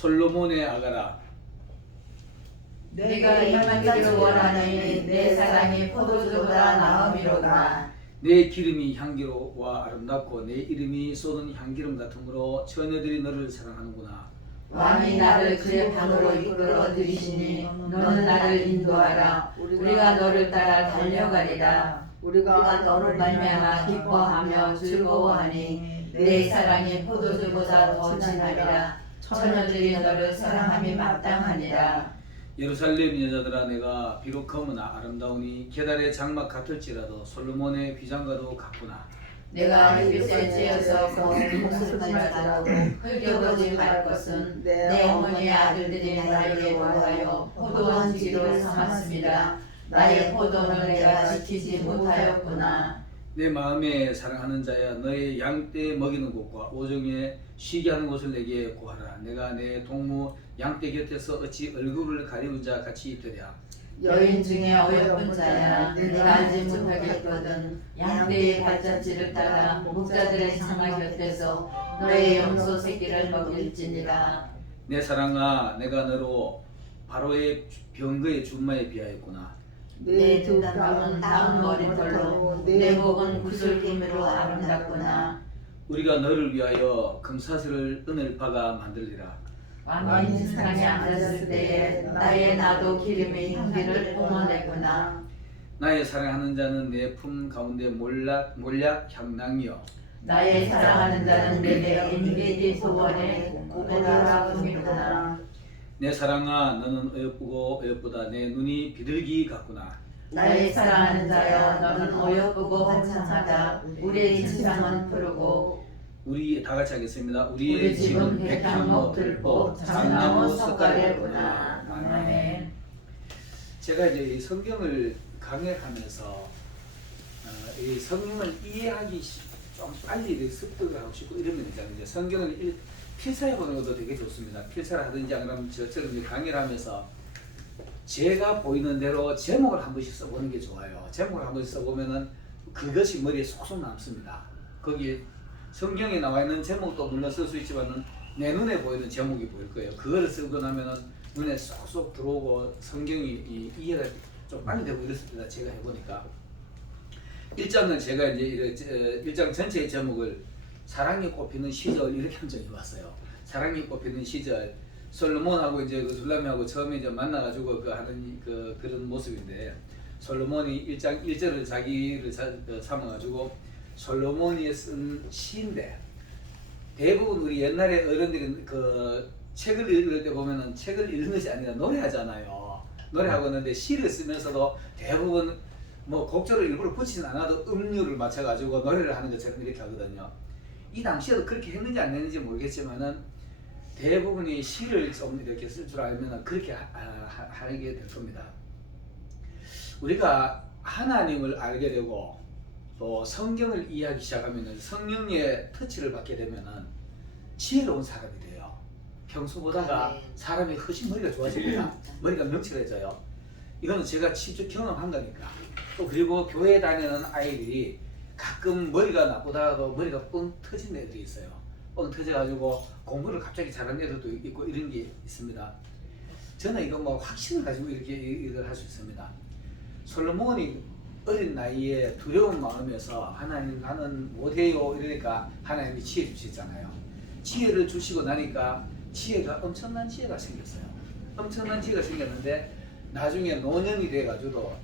솔로몬의 아가라. 내가 이만기를 원하니 내 사랑이 포도주보다 나음이로다. 내 기름이 향기로와 아름답고 내 이름이 쏟은 향기름 같으므로 처녀들이 너를 사랑하는구나. 왕이 나를 그의 방으로 이끌어 들이시니 너는 나를 인도하라. 우리가 너를 따라 달려가리라. 우리가 너를 말미암아 기뻐하며 즐거워하니 내 사랑이 포도주보다 더 진하리라. 처녀들이 너를 사랑함이 마땅하니라. 예루살렘 여자들아, 내가 비록 검으나 아름다우니 계달의 장막 같을지라도 솔로몬의 비장과도 같구나. 내가 햇빛에 쬐어서 거울 목숨질지라도 흘겨보지 말 것은 내 어머니의 아들들이 나에게 원하여 포도원 지기를 삼았습니다. 나의 포도는 내가 지키지 못하였구나. 내 마음에 사랑하는 자야, 너의 양떼 먹이는 곳과 오정에 쉬게 하는 곳을 내게 구하라. 내가 내 동무 양떼 곁에서 어찌 얼굴을 가리운 자 같이 있더랴. 여인 중에 어여쁜 자야, 내가 알지 못하겠거든. 양떼의 발자취를 따라 목자들의 장막 곁에서 너의 염소 새끼를 먹일지니라. 내 사랑아, 내가 너로 바로의 병거의 준마에 비하였구나. 내 두 땀은 다운 머리털로 내 목은 구슬김으로 아름답구나. 우리가 너를 위하여 금사슬을 은을 박아 만들리라. 왕이 세상에 앉았을 때에 나의 나도 기름의 향기를 뿜어내구나. 나의 사랑하는 자는 내 품 가운데 몰약 향낭이요. 나의 사랑하는 자는 내게 인계지 소원에 고배라 품이구나. 내 사랑아, 너는 어여쁘고 어여쁘다. 내 눈이 비둘기 같구나. 나의 사랑하는 자여, 너는 어여쁘고 환상하다. 우리의 진상은 푸르고 우리 다 같이 하겠습니다. 우리의 우리 집은 집은 백향목 들보 장나무 석가래구나. 아멘. 제가 이제 이 성경을 강해하면서 이 성경을 이해하기 좀 빨리 이렇게 습득을 하고 싶고 이러면 이제 성경을 필사해 보는 것도 되게 좋습니다. 필사를 하든지 아니면 저처럼 이제 강의를 하면서 제가 보이는 대로 제목을 한 번씩 써보는 게 좋아요. 제목을 한 번씩 써보면은 그것이 머리에 쏙쏙 남습니다. 거기에 성경에 나와 있는 제목도 물론 쓸 수 있지만은 내 눈에 보이는 제목이 보일 거예요. 그거를 쓰고 나면은 눈에 쏙쏙 들어오고 성경이 이해가 좀 빨리 되고 이렇습니다. 제가 해보니까 1장은 제가 이제 1장 전체의 제목을 사랑이 꽃피는 시절 이렇게 한 적이 왔어요. 사랑이 꽃피는 시절, 솔로몬하고 이제 그 술람이하고 처음에 이제 만나가지고 그 하는 그런 모습인데, 솔로몬이 1장 1절을 자기를 삼아가지고 솔로몬이 쓴 시인데, 대부분 우리 옛날에 어른들이 그 책을 읽을 때 보면은 책을 읽는 것이 아니라 노래하잖아요. 노래하고 있는데 시를 쓰면서도 대부분 뭐 곡조를 일부러 붙이진 않아도 음률을 맞춰가지고 노래를 하는 것처럼 이렇게 하거든요. 이 당시에도 그렇게 했는지 안 했는지 모르겠지만은 대부분이 시를 좀 이렇게 쓸 줄 알면 그렇게 하게 될 겁니다. 우리가 하나님을 알게 되고 또 성경을 이해하기 시작하면 성령의 터치를 받게 되면은 지혜로운 사람이 돼요. 평소보다가 사람이 훨씬 머리가 좋아집니다. 머리가 명철해져요. 이거는 제가 직접 경험한 거니까. 또 그리고 교회 다니는 아이들이 가끔 머리가 나쁘다가도 머리가 뻥 터진 애들이 있어요. 뻥 터져가지고 공부를 갑자기 잘하는 애들도 있고 이런 게 있습니다. 저는 이거 뭐 확신을 가지고 이렇게 이걸 할 수 있습니다. 솔로몬이 어린 나이에 두려운 마음에서 하나님 나는 못해요 이러니까 하나님이 지혜 주시잖아요. 지혜를 주시고 나니까 지혜가 엄청난 지혜가 생겼어요. 엄청난 지혜가 생겼는데 나중에 노년이 돼가지고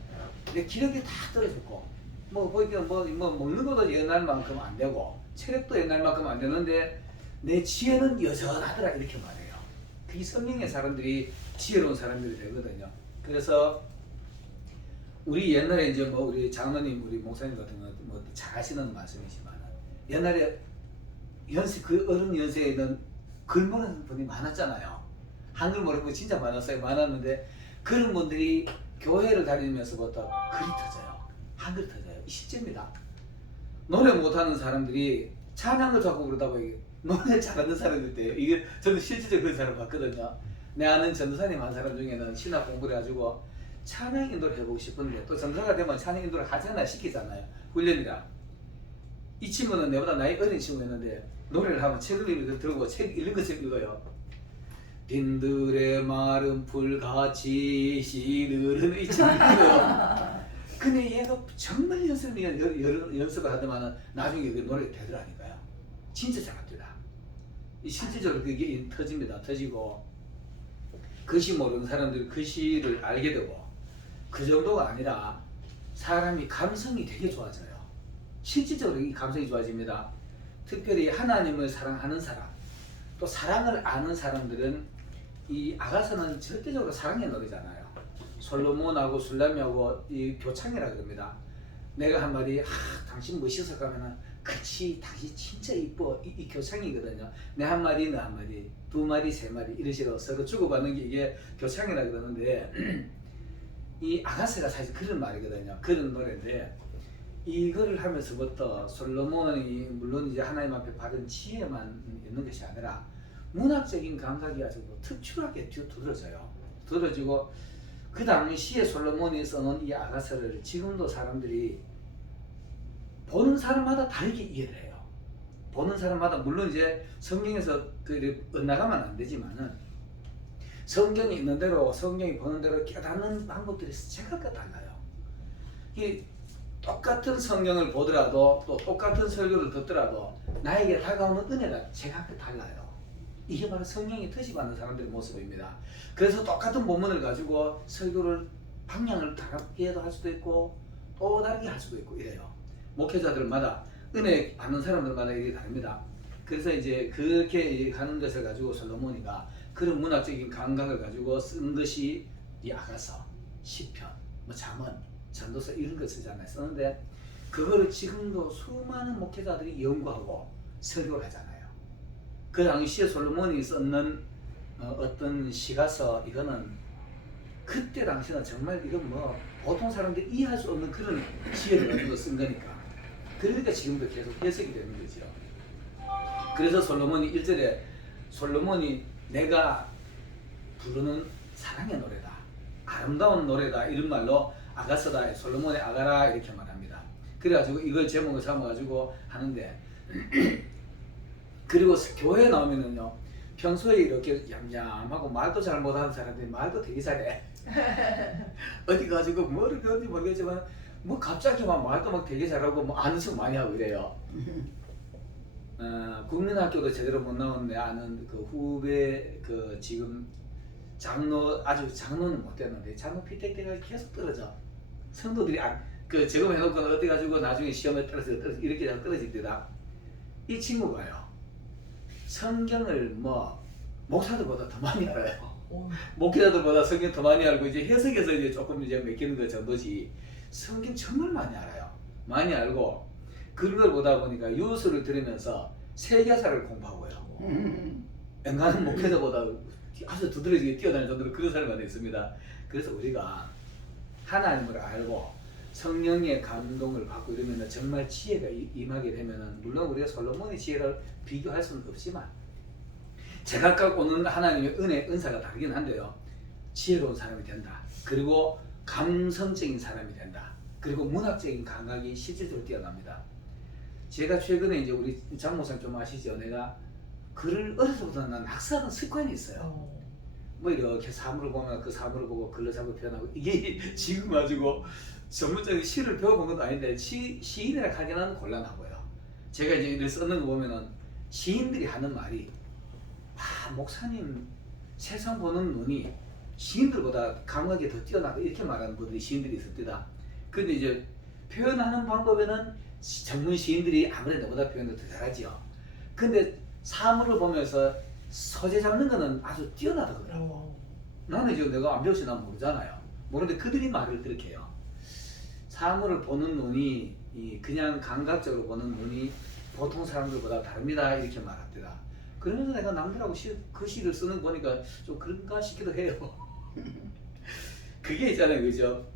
내 기력이 다 떨어졌고 뭐 보니까 뭐 먹는 것도 옛날만큼 안 되고 체력도 옛날만큼 안 되는데 내 지혜는 여전하더라 이렇게 말해요. 그게 성령의 사람들이 지혜로운 사람들이 되거든요. 그래서 우리 옛날에 이제 뭐 우리 장로님 우리 목사님 같은 거 뭐 잘 하시는 말씀이지만 옛날에 그 어른 연세에는 글 모르는 분이 많았잖아요. 한글 모르는 분 진짜 많았어요. 많았는데 그런 분들이 교회를 다니면서부터 글이 터져요. 한글 터져요. 실제입니다. 노래 못하는 사람들이 찬양을 자꾸 그러다가 노래 잘하는 사람들 때요. 이게 저는 실제적으로 그런 사람 봤거든요. 내 아는 전도사님 한 사람 중에는 신학 공부를 해가지고 찬양 인도를 해보고 싶은데 또 전도사가 되면 찬양 인도를 하잖아요. 시키잖아요. 훈련이라. 이 친구는 내보다 나이 어린 친구였는데 노래를 하면 책을 들고 책 읽는 것을 읽어요. 딘들의 마른 풀같이 시들은 이 친구요. 근데 얘가 정말 연습을 하더만은 나중에 그 노래가 되더라니까요. 진짜 잘합니다. 이 실질적으로 그게 터집니다. 터지고 글씨 모르는 사람들이 글씨를 알게 되고 그 정도가 아니라 사람이 감성이 되게 좋아져요. 실질적으로 이 감성이 좋아집니다. 특별히 하나님을 사랑하는 사람, 또 사랑을 아는 사람들은 이 아가서는 절대적으로 사랑의 노래잖아요. 솔로몬하고 술람이하고 이 교창이라 그럽니다. 내가 한마디 당신 멋있어 가면은 그치 당신 진짜 이뻐 이 교창이거든요. 내 한마디 너 한마디 두 마디 세 마디 이런 식으로 서로 주고받는 게 이게 교창이라 그러는데 이 아가서가 사실 그런 말이거든요. 그런 노래인데 이거를 하면서부터 솔로몬이 물론 이제 하나님 앞에 받은 지혜만 있는 것이 아니라 문학적인 감각이 아주 특출하게 두드러져요. 두드러지고 그 당시에 솔로몬이 써놓은 이 아가서를 지금도 사람들이 보는 사람마다 다르게 이해를 해요. 보는 사람마다 물론 이제 성경에서 그 엇나가면 안 되지만은 성경이 있는 대로 성경이 보는 대로 깨닫는 방법들이 제각각 달라요. 이 똑같은 성경을 보더라도 또 똑같은 설교를 듣더라도 나에게 다가오는 은혜가 제각각 달라요. 이게 바로 성령의 뜻이 받는 사람들의 모습입니다. 그래서 똑같은 본문을 가지고 설교를 방향을 다르게도 할 수도 있고 또 다르게 할 수도 있고 이래요. 목회자들마다 은혜 받는 사람들마다 이게 다릅니다. 그래서 이제 그렇게 하는 것을 가지고 솔로몬이가 그런 문학적인 감각을 가지고 쓴 것이 이 아가서, 시편, 뭐 잠언, 전도서 이런 걸 쓰잖아요. 쓰는데 그거를 지금도 수많은 목회자들이 연구하고 설교를 하잖아요. 그 당시에 솔로몬이 썼는 어떤 시가서 이거는 그때 당시는 정말 이건 뭐 보통 사람들이 이해할 수 없는 그런 지혜를 가지고 쓴 거니까 그러니까 지금도 계속 해석이 되는 거죠. 그래서 솔로몬이 1절에 솔로몬이 내가 부르는 사랑의 노래다, 아름다운 노래다 이런 말로 아가서다, 솔로몬의 아가라 이렇게 말합니다. 그래가지고 이걸 제목을 삼아가지고 하는데 그리고 교회에 나오면은요 평소에 이렇게 얌얌하고 말도 잘 못하는 사람들이 말도 되게 잘해. 어디 가지고 뭐를 배웠는지 모르겠지만 뭐 갑자기 막 말도 막 되게 잘하고 뭐 아는 척 많이 하고 이래요. 국민학교도 제대로 못 나온 내 아는 그 후배 그 지금 장로 아주 장로는 못 됐는데 장로 피택 때가 계속 떨어져. 성도들이 그 저금 해놓고 어디 가지고 나중에 시험에 떨어져 이렇게 잘 떨어집니다. 이 친구가요 성경을 뭐 목사들보다 더 많이 알아요. 목회자들보다 성경 더 많이 알고 이제 해석해서 이제 조금 이제 맡기는 것 정도지 성경 정말 많이 알아요. 많이 알고 그런 걸 보다 보니까 유수를 들으면서 세계사를 공부하고요. 웬간한 목회자보다 아주 두드러지게 뛰어다니는 정도로 그런 사람이 있습니다. 그래서 우리가 하나님을 알고 성령의 감동을 받고 이러면 정말 지혜가 임하게 되면 물론 우리가 솔로몬의 지혜를 비교할 수는 없지만 제각각 오는 하나님의 은혜, 은사가 다르긴 한데요. 지혜로운 사람이 된다. 그리고 감성적인 사람이 된다. 그리고 문학적인 감각이 실질적으로 뛰어납니다. 제가 최근에 이제 우리 장 목사님 좀 아시죠? 내가 글을 어려서부터 난 낙서하는 습관이 있어요. 뭐 이렇게 사물을 보면 그 사물을 보고 글로 잡고 표현하고 이게 지금 가지고 전문적인 시를 배워본 것도 아닌데 시인이라 하기는 곤란하고요. 제가 이제 이를 쓰는 거 보면은 시인들이 하는 말이 목사님 세상 보는 눈이 시인들보다 감각이 더 뛰어나다 이렇게 말하는 분들이 시인들이 있었다. 근데 이제 표현하는 방법에는 전문 시인들이 아무래도 나보다 표현을 더 잘하지요. 근데 사물을 보면서 소재 잡는 거는 아주 뛰어나다 그러더라고. 나는 이제 내가 안 배웠지 난 모르잖아요. 모르는데 그들이 말을 그렇게 해요. 사물을 보는 눈이 그냥 감각적으로 보는 눈이 보통 사람들보다 다릅니다 이렇게 말합니다. 그러면서 내가 남들하고 그 시를 쓰는 거 보니까 좀 그런가 싶기도 해요. 그게 있잖아요, 그죠?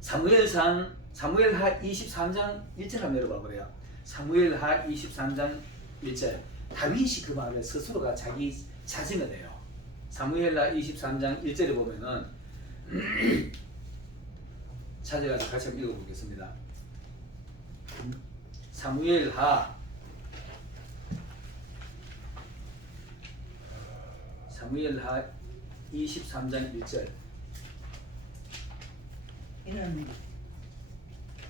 사무엘하 23장 1절 한번 열어봐 그래요. 사무엘하 23장 1절. 다윗이 그 말을 스스로가 자기 자증을 해요. 사무엘하 23장 1절에 보면은 찾아가서 같이 한번 읽어보겠습니다. 사무엘하 사무엘하 23장 1절. 이는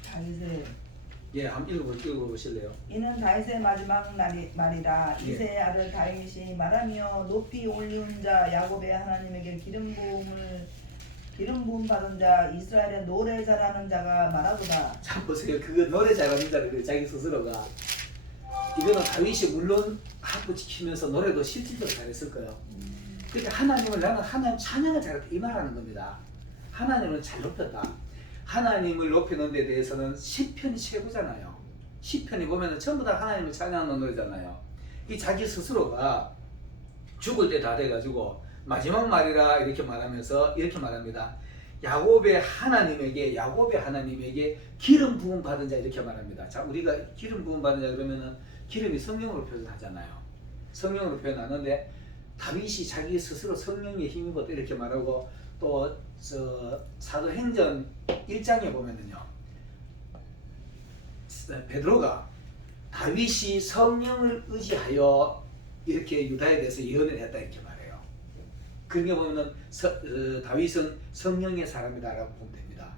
다윗의 예, 한번 읽어보실래요? 이는 다윗의 마지막 말이라. 예. 이새의 아들 다윗이 말하며 높이 올리운 자 야곱의 하나님에게 기름 부음 받은 자 이스라엘의 노래 잘하는 자가 말하보다. 자 보세요. 그거 노래 잘하는 자를 자기 스스로가 이거는 다윗이 물론 하고 지키면서 노래도 실질적으로 잘했을 거예요. 그러니까 하나님을 나는 하나님 찬양을 잘했다 이 말하는 겁니다. 하나님을 잘 높였다. 하나님을 높이는 데 대해서는 시편이 최고잖아요. 시편이 보면 전부 다 하나님을 찬양하는 노래잖아요. 이 자기 스스로가 죽을 때 다 돼가지고 마지막 말이라 이렇게 말하면서 이렇게 말합니다. 야곱의 하나님에게 기름 부음 받은 자 이렇게 말합니다. 자, 우리가 기름 부음 받은 자 그러면은 기름이 성령으로 표현하잖아요. 성령으로 표현하는데 다윗이 자기 스스로 성령의 힘이거든 이렇게 말하고 또 사도행전 1장에 보면은요. 베드로가 다윗이 성령을 의지하여 이렇게 유다에 대해서 예언을 했다 이렇게 말해요. 그러니까 보면은 다윗은 성령의 사람이다라고 보면 됩니다.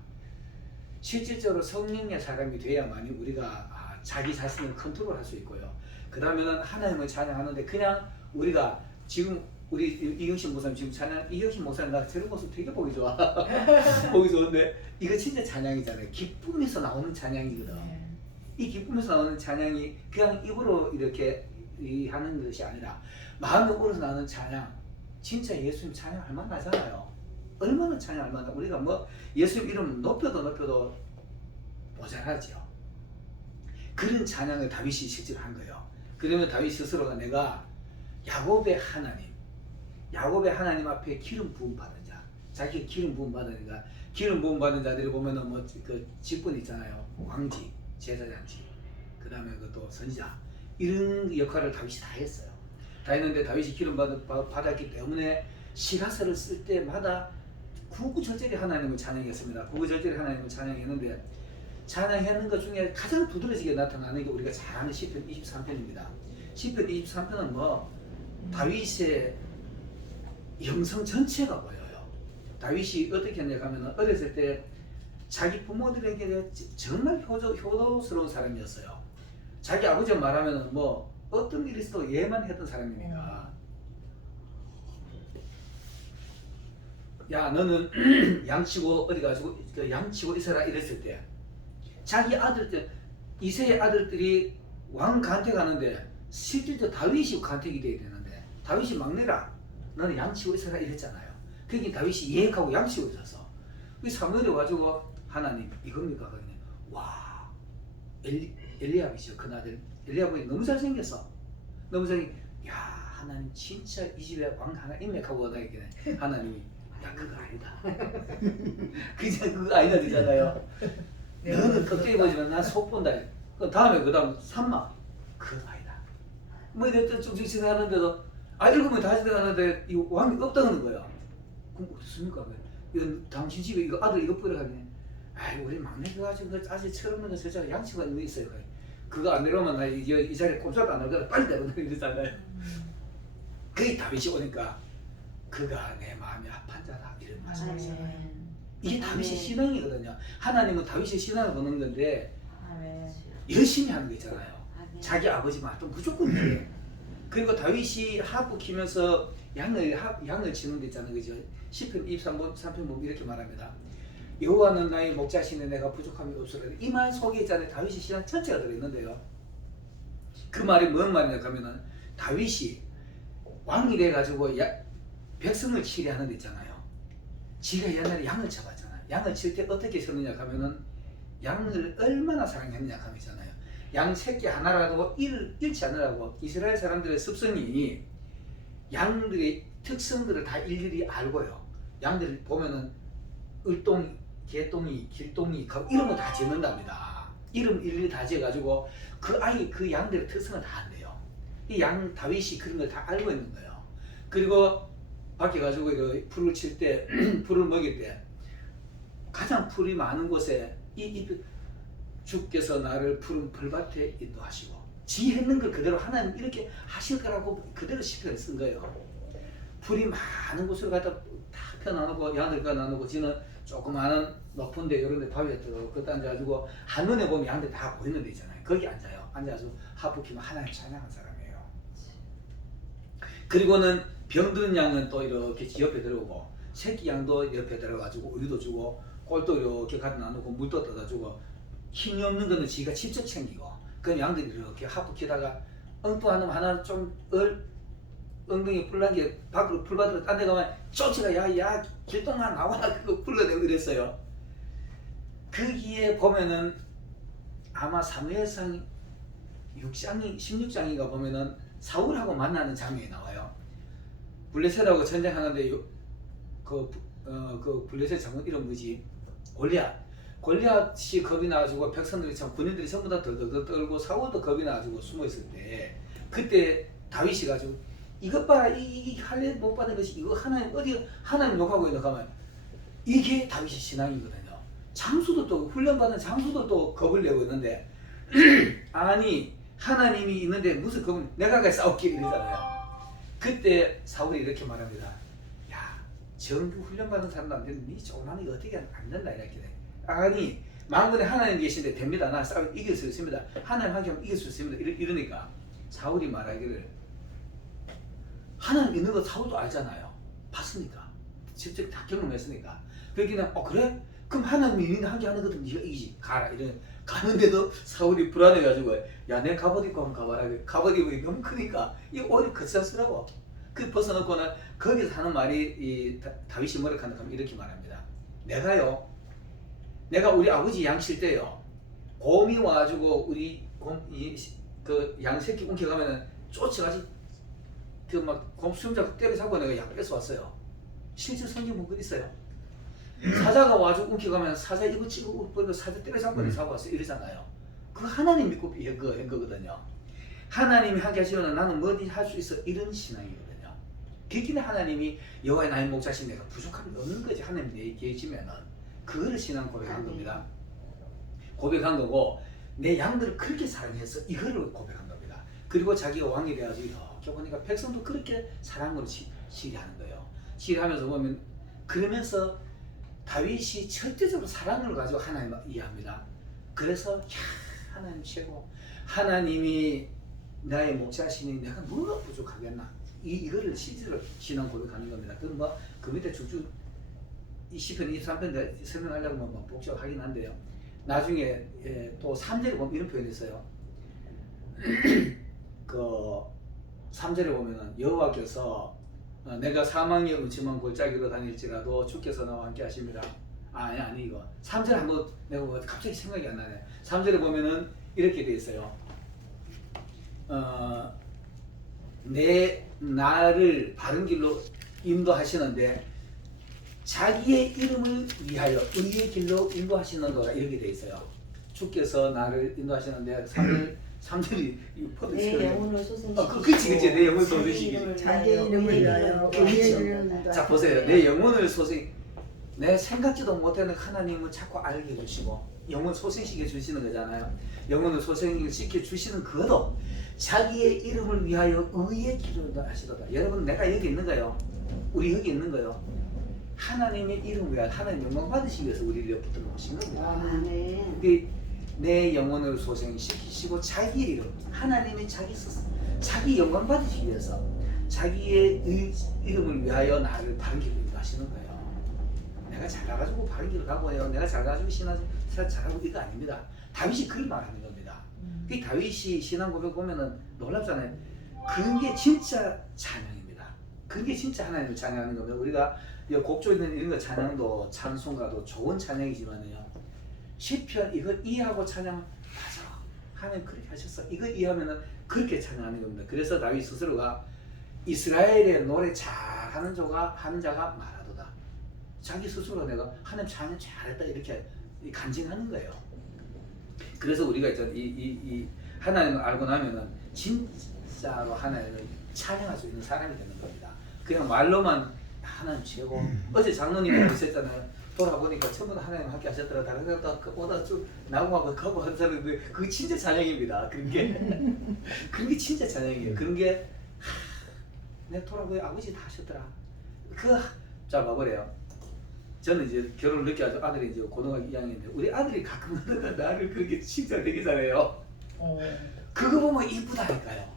실질적으로 성령의 사람이 돼야만이 우리가 자기 자신을 컨트롤할 수 있고요. 그 다음에는 하나님을 찬양하는데 그냥 우리가 지금 우리 이경신 목사님 지금 찬양 이경신 목사님 나 저런 모습 되게 보기 좋아. 보기 좋은데 이거 진짜 찬양이잖아요. 기쁨에서 나오는 찬양이거든. 이 기쁨에서 나오는 찬양이 그냥 입으로 이렇게 하는 것이 아니라 마음의 우러서 나오는 찬양. 진짜 예수님 찬양할 만하잖아요. 얼마나 찬양할 만하. 우리가 뭐 예수님 이름 높여도 모자라죠. 그런 찬양을 다윗이 실제로 한 거예요. 그러면 다윗 스스로가 내가 야곱의 하나님 앞에 기름 부음 받은 자, 자기 기름 부음 받으니까 기름 부음 받은 자들이 보면은 뭐 그 직분 있잖아요. 왕지, 제사장지, 그 다음에 또 선지자 이런 역할을 다윗이 다 했어요. 다 했는데 다윗이 기름 받았기 때문에 시가서를 쓸 때마다 구구절절히 하나님을 찬양했습니다. 구구절절히 하나님을 찬양했는데 찬양하는 것 중에 가장 두드러지게 나타나는 게 우리가 잘 아는 시편 23편입니다. 시편 23편은 뭐 다윗의 영성 전체가 보여요. 다윗이 어떻게 했냐 하면 어렸을 때 자기 부모들에게 정말 효도스러운 사람이었어요. 자기 아버지가 말하면 뭐 어떤 일이 있어도 예만 했던 사람이니까. 야 너는 양치고 어디 가지고 양치고 있어라 이랬을 때 자기 아들들 이새의 아들들이 왕 간택 하는데 실질적으로 다윗이 간택이 돼야 되는데 다윗이 막내라 너는 양치고 있어라 이랬잖아요. 그러니까 다윗이 예행하고 양치고 있었어. 그 사무엘이 와가지고 하나님 이겁니까? 그러니 와 엘리압이죠. 그 아들 엘리압이 너무 잘생겼어. 너무 잘생. 야 하나님 진짜 이 집에 왕 하나 인맥하고 나에게 하나님이 야 그거 아니다. 그냥 그거 아니다 되잖아요. 너는 껍데기 보지만 난 속 본다. 그 다음에 그다음 산마 그거 아니다. 뭐 이랬던 쭉쭉 지나가는데도 읽으면 다시 들어가는데 이 왕이 없다는 거야. 그럼 어떻습니까? 이건 당신 집에 이거 아들 이거 뿌려가네. 아이 우리 막내가 가지고 아직 철없는 거 저자 양치가 있는 게 있어요. 그거 안 내려오면 나 이 자리에 꼼짝도 안 하거든. 빨리 내려오는 이러잖아요. 그게 다윗이 오니까 그가 내 마음이 아픈 자다 이런 말씀이었어요. 이게 다윗의 신앙이거든요. 하나님은 다윗의 신앙을 보는 건데 열심히 하는 거 있잖아요. 자기 아버지 말도 무조건 해. 그리고 다윗이 하프 키면서 양을 치는 데 있잖아요. 그죠? 시편 23편 보면 이렇게 말합니다. 여호와는 나의 목자시네 내가 부족함이 없으라. 이 말 속에 있잖아요. 다윗의 신앙 전체가 들어있는데요. 그 말이 뭔 말이냐 하면은 다윗이 왕이 돼가지고 백성을 치리하는 데 있잖아요. 지가 옛날에 양을 쳐봤잖아요. 양을 칠 때 어떻게 쳤느냐 하면은 양을 얼마나 사랑했느냐 하면 있잖아요. 양 새끼 하나라도 잃지 않으라고 이스라엘 사람들의 습성이 양들의 특성들을 다 일일이 알고요. 양들 보면은 을동이, 개동이, 길동이 이런 거 다 짓는답니다. 이름 일일이 다 지어가지고 그 양들의 특성을 다 안돼요. 이 양 다윗이 그런 걸 다 알고 있는 거예요. 그리고 밖에 가지고 풀을 칠 때 풀을 먹일 때 가장 풀이 많은 곳에 주께서 나를 푸른 풀밭에 인도하시고 지 했는 걸 그대로 하나님 이렇게 하실 거라고 그대로 시편을 쓴 거예요. 풀이 많은 곳으로 갖다 다 펴나누고 양들 거 나누고 지는 조그마한 높은데 이런데 바위에 그때 앉아가지고 한눈에 보면 양들 다 보이는 데 있잖아요. 거기 앉아요. 앉아서 하프 키면 하나님 찬양한 사람이에요. 그리고는 병든 양은 또 이렇게 지 옆에 들어오고 새끼 양도 옆에 들어가지고 우유도 주고 꼴도 이렇게 갖다 나누고 물도 떠다 주고 힘이 없는 거는 지가 직접 챙기고 그 양들이 이렇게 하프 키다가 엉뚱한 놈 하나 좀 엉덩이 뿔난 게 밖으로 풀받으러 딴 데 가면 쫓아가 야 길동만 나와라 그거 불러내고 이랬어요. 거기에 보면은 아마 사무엘상 6장이 16장인가 보면은 사울하고 만나는 장면이 나와요. 블레셋하고 전쟁하는데 그 블레셋 장군 이름 뭐지? 골리앗이 겁이 나가지고 백성들이 참 군인들이 전부 다 덜덜덜 떨고 사울도 겁이 나가지고 숨어 있을 때 그때 다윗이 가지고 이것 봐라 이 할례 못 받은 것이 이거 하나님 어디 하나님 욕하고 있는 가면 이게 다윗의 신앙이거든요. 장수도 또 훈련받은 장수들도 겁을 내고 있는데 아니 하나님이 있는데 무슨 겁을 내가 가 싸울게 이러잖아요. 그때 사울이 이렇게 말합니다. 야 정규 훈련받은 사람들한테 니 조그마한 게 어떻게 안 된다 이렇게 돼. 아니 만군의 하나님 계신데 됩니다. 나 싸울 이길 수 있습니다. 하나님 함께 하면 이길 수 있습니다. 이러니까 사울이 말하기를 하나님 있는 거 사울도 알잖아요. 봤으니까 직접 다 경험했으니까 그러기는 그래? 그럼 하나님이 있는 함께 하는 것도 네가 이기지 가라 이런 가는데도 사울이 불안해가지고 야 내 갑옷 입고 한번 가봐라. 갑옷 입고 너무 크니까 이거 오히려 거칠스러워. 그 벗어놓고는 거기서 하는 말이 이 다윗이 뭐라 하면 이렇게 말합니다. 내가 우리 아버지 양칠 때요 곰이 와가지고 우리 그 양새끼 움켜가면은 쫓아가지 그 막 곰 수염자 때려잡고 내가 양 뺏어 왔어요. 실제 성경 보고 있어요. 사자가 와가지고 움켜가면 사자 이거 찍고 버리고 사자 때려잡고 잡고 왔어요. 이러잖아요. 그거 하나님 믿고 한 거거든요. 하나님이 함께 하시면 나는 뭐든지 할 수 있어 이런 신앙이거든요. 그렇기 하나님이 여호와의 나의 목자신 내가 부족함이 없는 거지. 하나님 내 계시면은 그거를 신앙 고백한 겁니다. 고백한 거고 내 양들을 그렇게 사랑해서 이거를 고백한 겁니다. 그리고 자기가 왕이 돼가지고 이렇게 보니까 백성도 그렇게 사랑으로 시리하는 거예요. 시리하면서 보면 그러면서 다윗이 절대적으로 사랑을 가지고 하나님을 이해합니다. 그래서 하나님 최고 하나님이 나의 목자시니 내가 뭐가 부족하겠나 이거를 실제로 신앙 고백하는 겁니다. 그럼 뭐 그 밑에 쭉쭉 20편 23편 설명하려고 뭐 복잡하긴 한데요. 나중에 또 3절에 보면 이런 표현이 있어요. 그 3절에 보면은 여호와께서 내가 사망의 음침한 골짜기로 다닐지라도 주께서 나와 함께 하십니다. 아니 이거 3절 한번 내가 뭐 갑자기 생각이 안 나네. 3절에 보면은 이렇게 돼 있어요. 내 나를 바른 길로 인도하시는데 자기의 이름을 위하여 의의 길로 인도하시는도다 이렇게 돼 있어요. 주께서 나를 인도하시는데 3절이 내 영혼을 소생시키시고 그치 내 영혼을 소생시키시고 자기 이름을 위하여 자 보세요. 내 영혼을 내 생각지도 못하는 하나님을 자꾸 알게 해주시고 영혼 소생시켜 주시는 거잖아요. 영혼을 소생시켜 주시는 그도 자기의 이름을 위하여 의의 길을 하시도다. 여러분 내가 여기 있는 거요. 우리 여기 있는 거요. 하나님의 이름을 위하여 하나님 영광 받으시기 위해서 우리를 옆에 들어오신 겁니다. 아멘. 내 영혼을 소생시키시고 자기 이름 하나님의 자기 영광 받으시기 위해서 자기의 이름을 위하여 나를 바른 길로 인도하시는 거예요. 내가 잘나가지고 바른 길을 가고 해요. 내가 잘나가지고 신앙 잘하고 이거 아닙니다. 다윗이 그런 말하는 겁니다. 그 다윗이 신앙 고백 보면은 놀랍잖아요. 그게 진짜 찬양입니다. 그게 진짜 하나님을 찬양하는 겁니다. 우리가 곡조 있는 이런 거 찬양도 찬송가도 좋은 찬양이지만요. 시편 이거 이해하고 찬양 맞아. 하나님 그렇게 하셨어. 이거 이해하면은 그렇게 찬양하는 겁니다. 그래서 다윗 스스로가 이스라엘의 노래 잘하는 자가 말하도다. 자기 스스로 내가 하나님 찬양 잘했다 이렇게 간증하는 거예요. 그래서 우리가 이 하나님을 알고 나면은 진짜로 하나님을 찬양할 수 있는 사람이 되는 겁니다. 그냥 말로만 하나님 최고. 어제 장로님이 있었잖아요. 돌아보니까 전부 다 하나님 함께 하셨더라. 다른 것도 그보다 좀 나무하고 가고 한 사람인데 그게 진짜 찬양입니다. 그런 게 진짜 찬양이에요. 그런 게 내 토라고 아버지 다 하셨더라. 자 봐보래요. 저는 이제 결혼을 늦게 하죠. 아들이 이제 고등학교 2학년인데 우리 아들이 가끔 나를 그렇게 칭찬 되게 잘해요. 그거 보면 이쁘다니까요.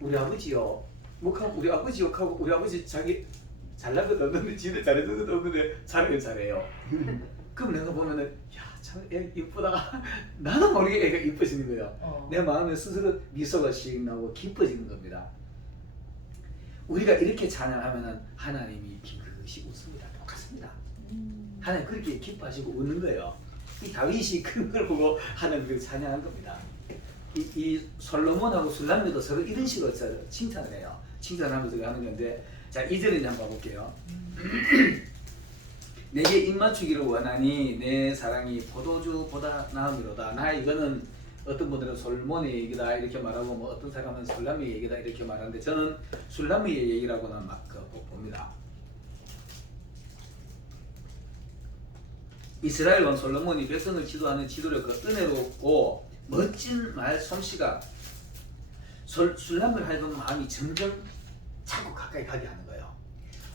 우리 아버지요. 뭐하고 우리 아버지 욕하고 우리 아버지 자기 잘난 것도 없는데 지들 잘해준 것도 없는데 잘해요. 그럼 내가 보면은 야 참 애 이쁘다. 나도 모르게 애가 이뻐지는 거예요. 내 마음에 스스로 미소가 씩 나고 기뻐지는 겁니다. 우리가 이렇게 찬양하면은 하나님이 기쁘시 웃습니다. 똑같습니다. 하나님 그렇게 기뻐하시고 웃는 거예요. 이 다윗이 그런 걸 보고 하나님을 찬양한 겁니다. 이 솔로몬하고 술람미도 서로 이런 식으로 칭찬을 해요. 칭찬하면서 하는 건데, 자 2절을 한번 봐볼게요. 내게 입맞추기를 원하니 내 사랑이 포도주보다 나음이로다. 나 이거는 어떤 분들은 솔몬의 얘기다 이렇게 말하고 뭐 어떤 사람은 술람미의 얘기다 이렇게 말하는데 저는 술람미의 얘기라고는 막 봅니다. 이스라엘 왕 솔로몬이 백성을 지도하는 지도력 그 은혜롭고 멋진 말 솜씨가 술람미를 하던 마음이 점점 자꾸 가까이 가게 하는 거예요.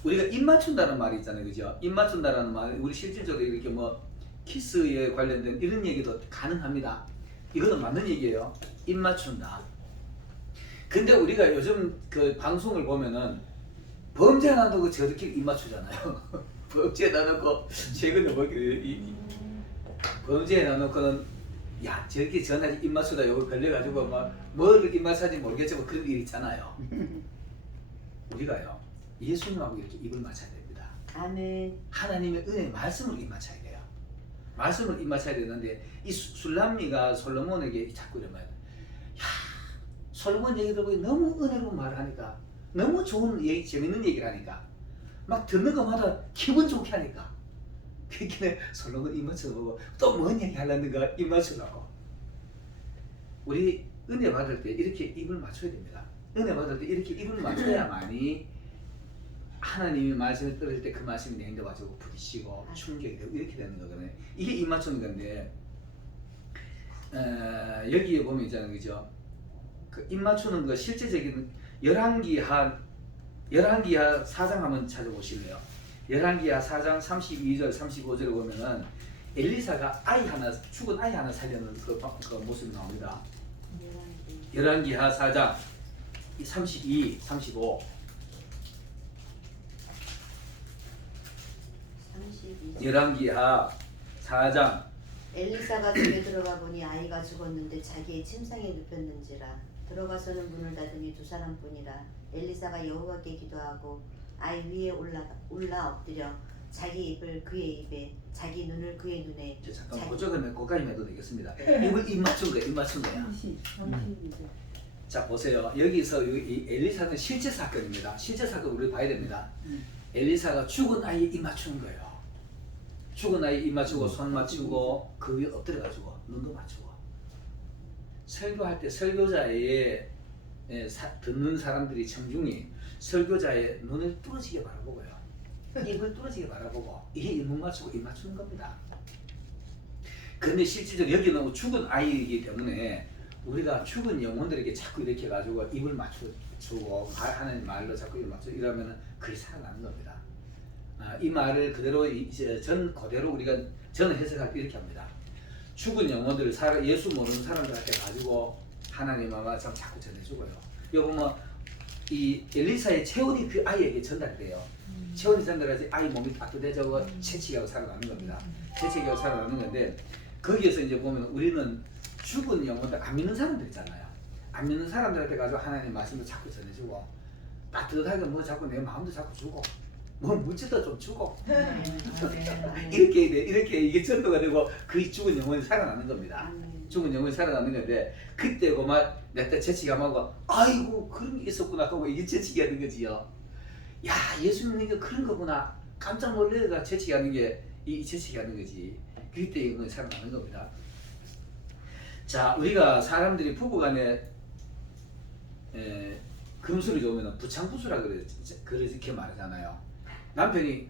우리가 입 맞춘다는 말이 있잖아요, 그죠? 입 맞춘다는 말, 우리 실질적으로 이렇게 뭐 키스에 관련된 이런 얘기도 가능합니다. 이거는 맞는 얘기예요. 입 맞춘다. 근데 우리가 요즘 그 방송을 보면은 범죄 나놓고 저들끼리 입 맞추잖아요. 범죄 나놓고 최근에 뭐 범죄 나놓고는 야 저렇게 전화지 입 맞추다 요거 걸려가지고 막 뭐를 입 맞추는지 모르겠지만 그런 일 있잖아요. 우리가요 예수님하고 이렇게 입을 맞춰야 됩니다. 아멘. 하나님의 은혜 말씀을 입 맞춰야 돼요. 말씀을 입 맞춰야 되는데 이 술람미가 솔로몬에게 자꾸 이러면 야 솔로몬 얘기 들어보니 너무 은혜로운 말을 하니까 너무 좋은 얘기 재밌는 얘기를 하니까 막 듣는 것마다 기분 좋게 하니까 그렇게 솔로몬 입 맞춰보고 또 뭔 얘기 하려는가 입 맞추라고. 우리 은혜 받을 때 이렇게 입을 맞춰야 됩니다. 은혜 받을 때 이렇게 입을 맞춰야만이 하나님이 말씀을 들을 때 그 말씀이 내 인도 가지고 부딪히고 충격이 되고 이렇게 되는 거거든요. 이게 입 맞추는 건데 여기에 보면 있잖아요, 그죠? 그 입 맞추는 거 실제적인 열왕기하 4장 한번 찾아보실래요? 열왕기하 4장 32절 35절에 보면은 엘리사가 죽은 아이 하나 살려는 그 모습이 나옵니다. 열왕기하 4장 32, 35 열왕기하 4장 엘리사가 집에 들어가 보니 아이가 죽었는데 자기의 침상에 눕혔는지라. 들어가서는 문을 닫으니 두 사람뿐이라. 엘리사가 여호와께 기도하고 아이 위에 올라 엎드려 자기 입을 그의 입에 자기 눈을 그의 눈에 잠깐 보조금에 거기까지 해도 되겠습니다. 입 맞춘 거예요. 입 맞춘 거야. 자 보세요. 여기서 이 엘리사는 실제 사건입니다. 실제 사건 우리 봐야 됩니다. 엘리사가 죽은 아이에 입 맞추는 거예요. 죽은 아이 입 맞추고 손 맞추고 그 위에 엎드려가지고 눈도 맞추고 설교할 때 설교자의 듣는 사람들이 청중이 설교자의 눈을 뚫어지게 바라보고요. 입을 뚫어지게 바라보고 이게 입문 맞추고 입 맞추는 겁니다. 그런데 실질적으로 여기는 죽은 아이이기 때문에 우리가 죽은 영혼들에게 자꾸 이렇게 해가지고 입을 맞추고 하는 말로 자꾸 입을 맞추고 이러면 그게 살아나는 겁니다. 이 말을 그대로 이제 그대로 우리가 저는 해석할 때 이렇게 합니다. 죽은 영혼들을 예수 모르는 사람들한테 가지고 하나님 아마 자꾸 전해주고요. 여기 보면 이 엘리사의 체온이 그 아이에게 전달돼요. 체온이 전달해서 아이 몸이 따뜻해져서 채찍하고 살아나는 겁니다. 채찍하고 살아나는 건데 거기에서 이제 보면 우리는 죽은 영혼들 안 믿는 사람들 있잖아요. 안 믿는 사람들한테 가지고 하나님 말씀을 자꾸 전해주고 따뜻하게 뭐 자꾸 내 마음도 자꾸 주고 뭐 묻지도 좀 주고 이렇게 이게 전도가 되고 그 죽은 영혼이 살아나는 겁니다. 죽은 영혼이 살아나는 건데 그때 그만 내때 채찍이 하고 아이고 그런 게 있었구나 하고 이게 채찍이 하는 거지요. 야 예수님이 그런 거구나 깜짝 놀래가 채찍이 하는 게 이 채찍이 하는 거지. 그때 영혼이 살아나는 겁니다. 자 우리가 사람들이 부부간에 금술이 좋으면 부창부수라 그렇게 말하잖아요. 남편이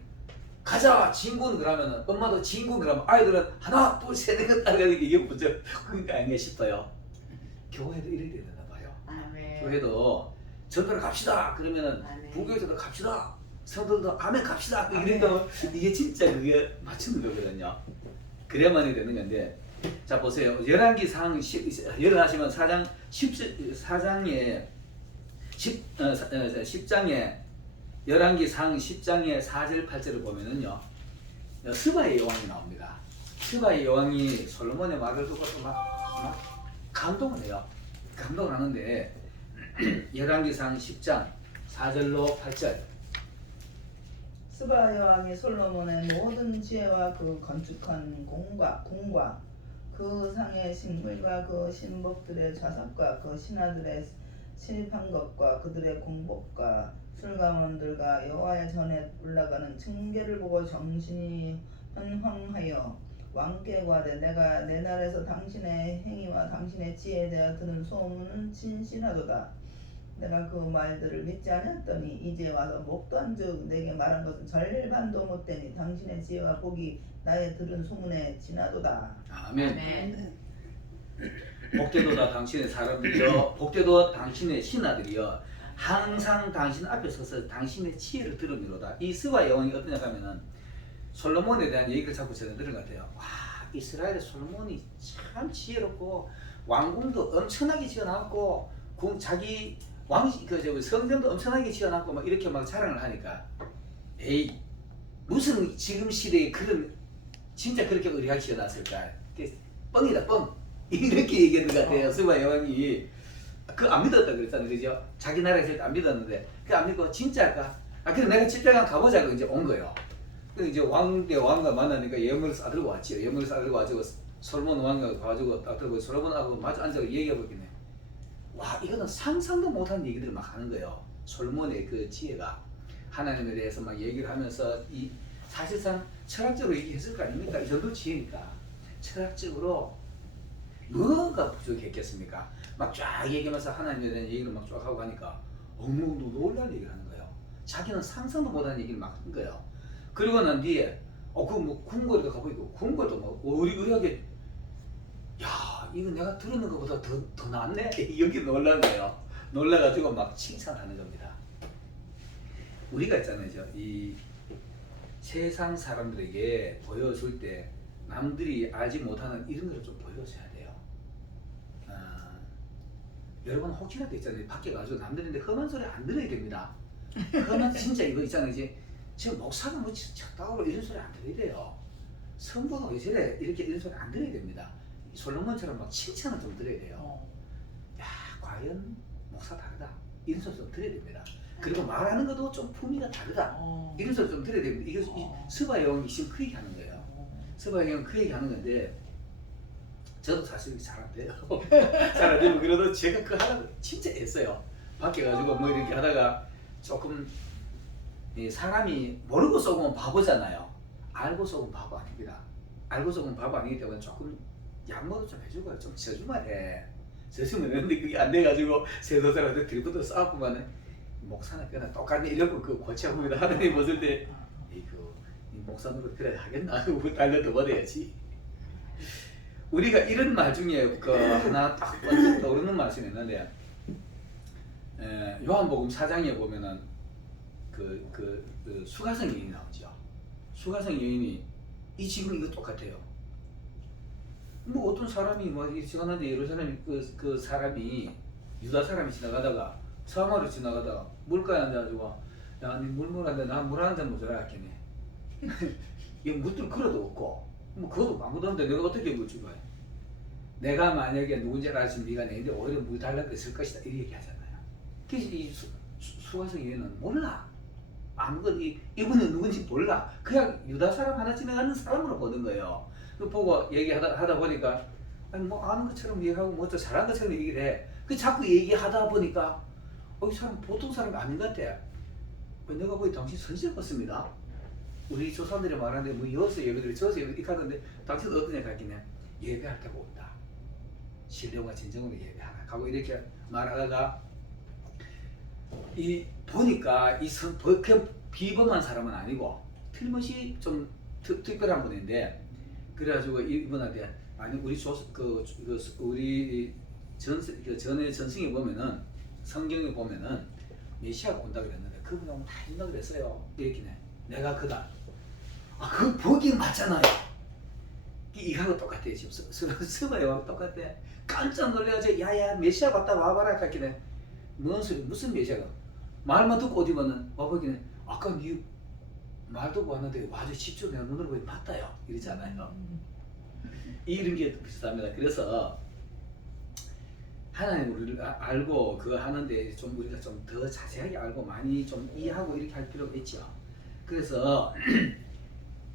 가자 진군 그러면 엄마도 진군 그러면 아이들은 하나 둘 셋 넷 따라가는 게 이게 부정 그러니까 아닌가 싶어요. 교회도 이렇게 되나 봐요. 아멘. 교회도 전도를 갑시다. 그러면은 아멘. 부교에서도 갑시다. 성도들도 아멘 갑시다. 이러니까 이게 진짜 그게 맞추는 거거든요. 그래야만이 되는 건데, 자 보세요. 열왕기상 열하시면 4장 4장에 10장에 열왕기상 10장에 4절 8절을 보면은요, 스바의 여왕이 나옵니다. 스바의 여왕이 솔로몬의 말을 듣고 또 막 감동을 해요. 감동을 하는데 열왕기상 10장 4절로 8절. 스바 여왕이 솔로몬의 모든 지혜와 그 건축한 궁과 그 상의 식물과 그 신복들의 좌석과 그 신하들의 신입한 것과 그들의 공복과 술가문들과 여호와의 전에 올라가는 층계를 보고 정신이 현황하여 왕께 구하되 내가 내 나라에서 당신의 행위와 당신의 지혜에 대하여 들은 소문은 진실하도다. 내가 그 말들을 믿지 않았더니 이제 와서 목도 한즉 내게 말한 것은 절반도 못되니 당신의 지혜와 복이 나의 들은 소문에 지나도다. 아멘. 아멘. 복되도다 당신의 사람들이여, 복되도다 당신의 신하들이여, 항상 당신 앞에 서서 당신의 지혜를 들으미로다. 이 스바 여왕이 어떠냐 하면은 솔로몬에 대한 얘기를 자꾸 전해 들은 것 같아요. 와, 이스라엘의 솔로몬이 참 지혜롭고 왕궁도 엄청나게 지어놨고 자기 성전도 엄청나게 지어놨고 막 이렇게 막 자랑을 하니까, 에이 무슨 지금 시대에 그런 진짜 그렇게 의리하게 지어놨을까? 뻥이다 뻥. 이렇게 얘기했는 것 같아요. 스바 여왕이 그 안 믿었다 그랬잖아요, 그죠? 자기 나라에 있을 때 안 믿었는데 그 안 믿고 진짜일까? 그래서 내가 직접 가보자고 이제 온 거예요. 그 이제 왕과 만나니까 예물을 싸들고 왔지요. 예물을 싸들고 와가지고 솔로몬 왕과 가지고 딱 들고 솔로몬하고 마주 앉아서 얘기해보겠네. 와, 이거는 상상도 못한 얘기들을 막 하는 거예요. 솔로몬의 그 지혜가 하나님에 대해서 막 얘기를 하면서 이 사실상 철학적으로 얘기했을 거 아닙니까? 이 정도 지혜니까 철학적으로 뭐가 부족했겠습니까? 막 쫙 얘기하면서 하나님에 대한 얘기를 막 쫙 하고 하니까 어머 놀라운 얘기를 하는 거예요. 자기는 상상도 못한 얘기를 막 한 거예요. 그리고 난 뒤에 그 뭐 궁궐에도 가보니까 궁궐도 뭐 우리 의학에 야 이거 내가 들었는 것보다 더 낫네. 여기 놀란 거예요. 놀라가지고 막 칭찬하는 겁니다. 우리가 있잖아요, 이 세상 사람들에게 보여줄 때 남들이 알지 못하는 이런 걸 좀 보여줘야 돼요. 여러분 혹시라도 있잖아요, 밖에 가지고 남들인데 험한 소리 안 들어야 됩니다. 험한 진짜 이거 있잖아요, 이제 지금 목사가 뭐 쳤다고 이런 소리 안 들어야 돼요. 성도가 왜 저래 이렇게 이런 소리 안 들어야 됩니다. 솔로몬처럼 막 칭찬을 좀 들어야 돼요. 야 과연 목사 다르다 이런 소리 좀 들어야 됩니다. 그리고 말하는 것도 좀 품위가 다르다 이런 소리 좀 들어야 됩니다. 이게 스바 여왕이 지금 그 얘기 하는 거예요. 스바 여왕은 그 얘기 하는 건데 저도 사실 잘 안 돼요. 잘 안 되고 그래도 제가 그 하다가 진짜 애써요. 밖에 가지고 뭐 이렇게 하다가 조금 사람이 모르고 쏘면 바보잖아요. 알고 쏘면 바보 아닙니다. 알고 쏘면 바보 아니기 때문에 조금 양보도 좀 해주고 좀 져주면 해. 져주면 되는데 그게 안 돼가지고 세도사한테 들부터 싸우고만은 목사는 그냥 똑같네 이러고 그 고치합니다. 하나님 벗을 때 이 목사노릇 그래 하겠나 하고 달려도 버려야지. 우리가 이런 말 중에 그 하나 딱 떠오르는 말씀이 있는데 요한복음 4장에 보면은 그 수가성 여인이 나오죠. 수가성 여인이 지금 이거 똑같아요. 뭐 어떤 사람이 뭐 지나가는데 예루살렘 그 사람이 유다 사람이 지나가다가 사마리 지나가다가 물가에 앉아가지고 야, 니 물 먹었는데 나 물 한 잔 모자라 했겠네. 이 물들 걸어도 없고 뭐 그것도 아무도 없는데 내가 어떻게 물 줄 거야? 내가 만약에 누군지 알았으면 네가 내인데 오히려 물 달라고 했을 것이다 이렇게 얘기하잖아요. 그래서 이 수가성 여인은 몰라. 아무것도 이분은 누군지 몰라. 그냥 유다 사람 하나 지나가는 사람으로 보는 거예요. 그 보고 얘기하다 보니까 아니 뭐 아는 것처럼 얘기하고 뭐 또 잘한 것처럼 얘기를 해. 그 자꾸 얘기하다 보니까 이 사람 보통 사람이 아닌 것 같아. 내가 보기 당신 선지자 같습니다. 우리 조상들이 말하는데 뭐 여기서 예배드리고 저기서 예배드리고 이렇게 하는데 당신은 어떠냐 했길래 예배할 때가 온다. 신령과 진정으로 예배하라. 하고 이렇게 말하다가 보니까 그냥 비범한 사람은 아니고 틀림없이 좀 특별한 분인데 그래가지고 이분한테 아니 우리 우리 전에 전승에 보면은 성경에 보면은 메시아가 온다 그랬는데 그분 오면 다 된다 그랬어요. 이렇게 내가 그다. 그 보기 맞잖아요. 이거하고 똑같아요. 지금 서가요 똑같아. 깜짝 놀래가지고 야야 메시아 왔다 와봐라 했길래 뭔 소리 무슨 메시아가 말만 듣고 어디 가면 와보기는 아까 니 말도 왔는데 와서 직접 내가 눈으로 보니 봤다요 이러잖아요. 이런 게 비슷합니다. 그래서 하나님 우리를 알고 그거 하는데 좀 우리가 좀 더 자세하게 알고 많이 좀 이해하고 이렇게 할 필요가 있죠. 그래서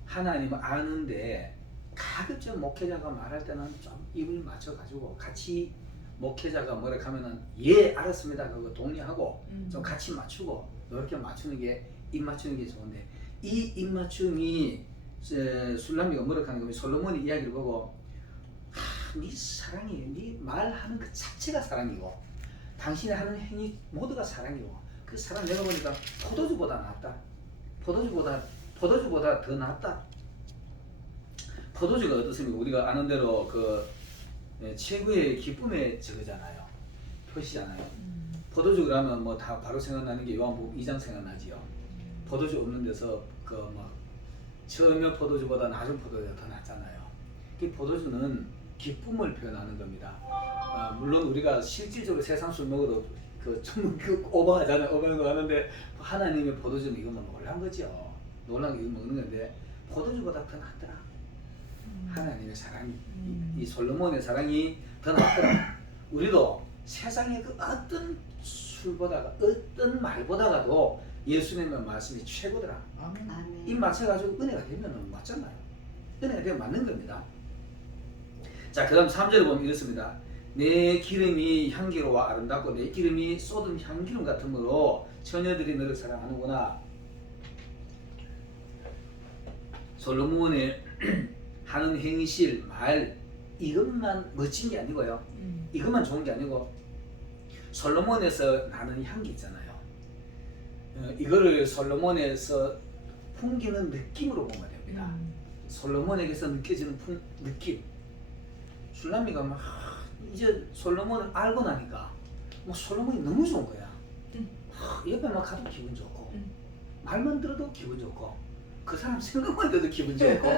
하나님을 아는데 가급적 목회자가 말할 때는 좀 입을 맞춰가지고 같이 목회자가 뭐라 하면은 예 알았습니다 그거 동의하고 좀 같이 맞추고 이렇게 맞추는 게 입 맞추는 게 좋은데 이 입 맞춤이 술람미가 뭐라 하는 거면 솔로몬이 이야기를 보고 네 사랑이 네 말하는 그 자체가 사랑이고 당신이 하는 행위 모두가 사랑이고 그 사랑 내가 보니까 포도주보다 낫다. 포도주보다 더 낫다. 포도주가 어떻습니까? 우리가 아는 대로 그 최고의 기쁨의 저거잖아요. 표시잖아요. 포도주 그러면 뭐 다 바로 생각나는 게 요한복음 2장 생각나지요. 포도주 없는 데서 그 뭐 처음에 포도주보다 낮은 포도주가 더 낫잖아요. 이 포도주는 기쁨을 표현하는 겁니다. 물론 우리가 실질적으로 세상 술 먹어도 좀 오버하잖아요. 오버하는데 하나님의 포도주는 이건 뭐 놀란 거죠. 놀란 게 이거 먹는 건데 포도주보다 더 낫더라. 하나님의 사랑이 이 솔로몬의 사랑이 더 낫더라. 우리도 세상의 그 어떤 술보다가 어떤 말보다가도 예수님의 말씀이 최고더라. 아멘. 입 맞춰가지고 은혜가 되면 맞잖아요. 은혜가 되면 맞는 겁니다. 자, 그 다음 3절을 보면 이렇습니다. 내 기름이 향기로워 아름답고 내 기름이 쏟은 향기름 같으므로 처녀들이 너를 사랑하는구나. 솔로몬의 하는 행실, 말 이것만 멋진 게 아니고요. 이것만 좋은 게 아니고 솔로몬에서 나는 향기 있잖아요. 이거를 솔로몬에서 풍기는 느낌으로 보면 됩니다. 솔로몬에게서 느껴지는 느낌. 술람미가 막 이제 솔로몬을 알고 나니까 뭐 솔로몬이 너무 좋은 거야. 옆에만 가도 기분 좋고 말만 들어도 기분 좋고 그 사람 생각만 해도 기분 좋고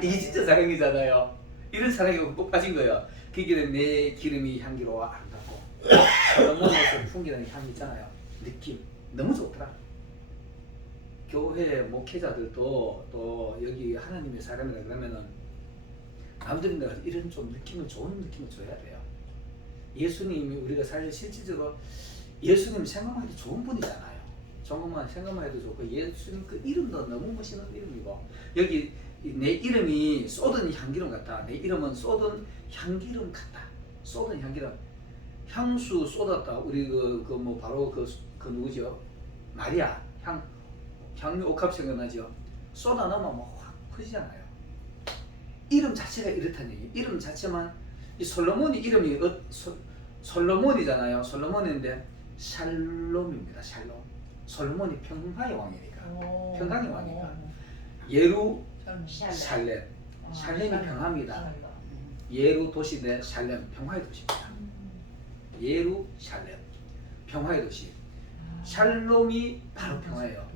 이게 진짜 사랑이잖아요. 이런 사랑이 꼭 빠진 거예요. 그 길에 내 기름이 향기로워 아름답고 솔로몬에서 풍기는 향이 있잖아요. 느낌 너무 좋더라. 교회 목회자들도 또 여기 하나님의 사람이라 그러면은 남들이 내가 이런 좀 느낌을 좋은 느낌을 줘야 돼요. 예수님이 우리가 사실 실질적으로 예수님 생각만 해도 좋은 분이잖아요. 정말 생각만 해도 좋고 예수님 그 이름도 너무 멋있는 이름이고 여기 내 이름이 쏟은 향기름 같다. 내 이름은 쏟은 향기름 같다. 쏟은 향기름 향수 쏟았다. 우리 그 뭐 바로 그 누구죠? 마리아 향유 옥합 생각나죠? 쏟아 넣으면 뭐 확 커지잖아요. 이름 자체가 이렇다는 얘기. 이름 자체만 이 솔로몬이 이름이 솔로몬이잖아요. 솔로몬인데 샬롬입니다. 샬롬. 솔로몬이 평화의 왕이니까. 평강의 왕이니까. 예루 샬렘. 샬렘이 평화입니다. 예루 도시인데 샬렘 평화의 도시입니다. 예루 샬렘 평화의 도시. 샬롬이 바로 평화예요.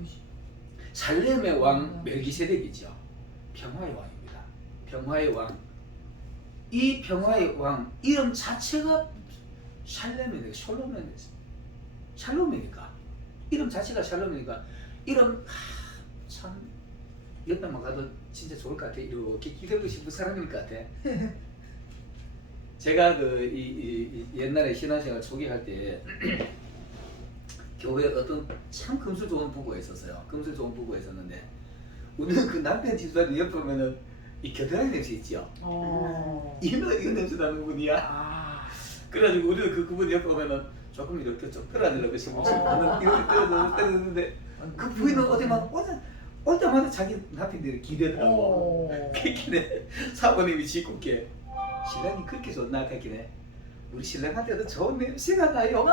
살렘의 왕 멜기세덱이죠. 평화의 왕입니다. 평화의 왕. 이 평화의 왕 이름 자체가 샬렘이니까 샬롬이니까 이름 자체가 샬롬이니까 이름 참 옆에만 가도 진짜 좋을 것 같아. 이렇게 기대고 싶은 사람일 것 같아. 제가 옛날에 신앙생활 초기 할 때 교회에 어떤 참 금술 좋은 부부가 있었어요. 금술 좋은 부부가 있었는데 우리는 그 남편 집사람 옆에 보면은 이 겨드랑이 냄새 있죠. 이거 냄새 나는 분이야. 그래가지고 우리는 그분 옆에 보면은 조금 이렇게 좀 끌어내려고 싶으면 이렇게 끌어내는데 그 부인은 어디만 올 때마다 자기 남편들이 기대더라고. 그렇게 사모님이 짓궂게 신랑이 그렇게 좋나 했길래 우리 신랑한테도 좋은 냄새가 나요.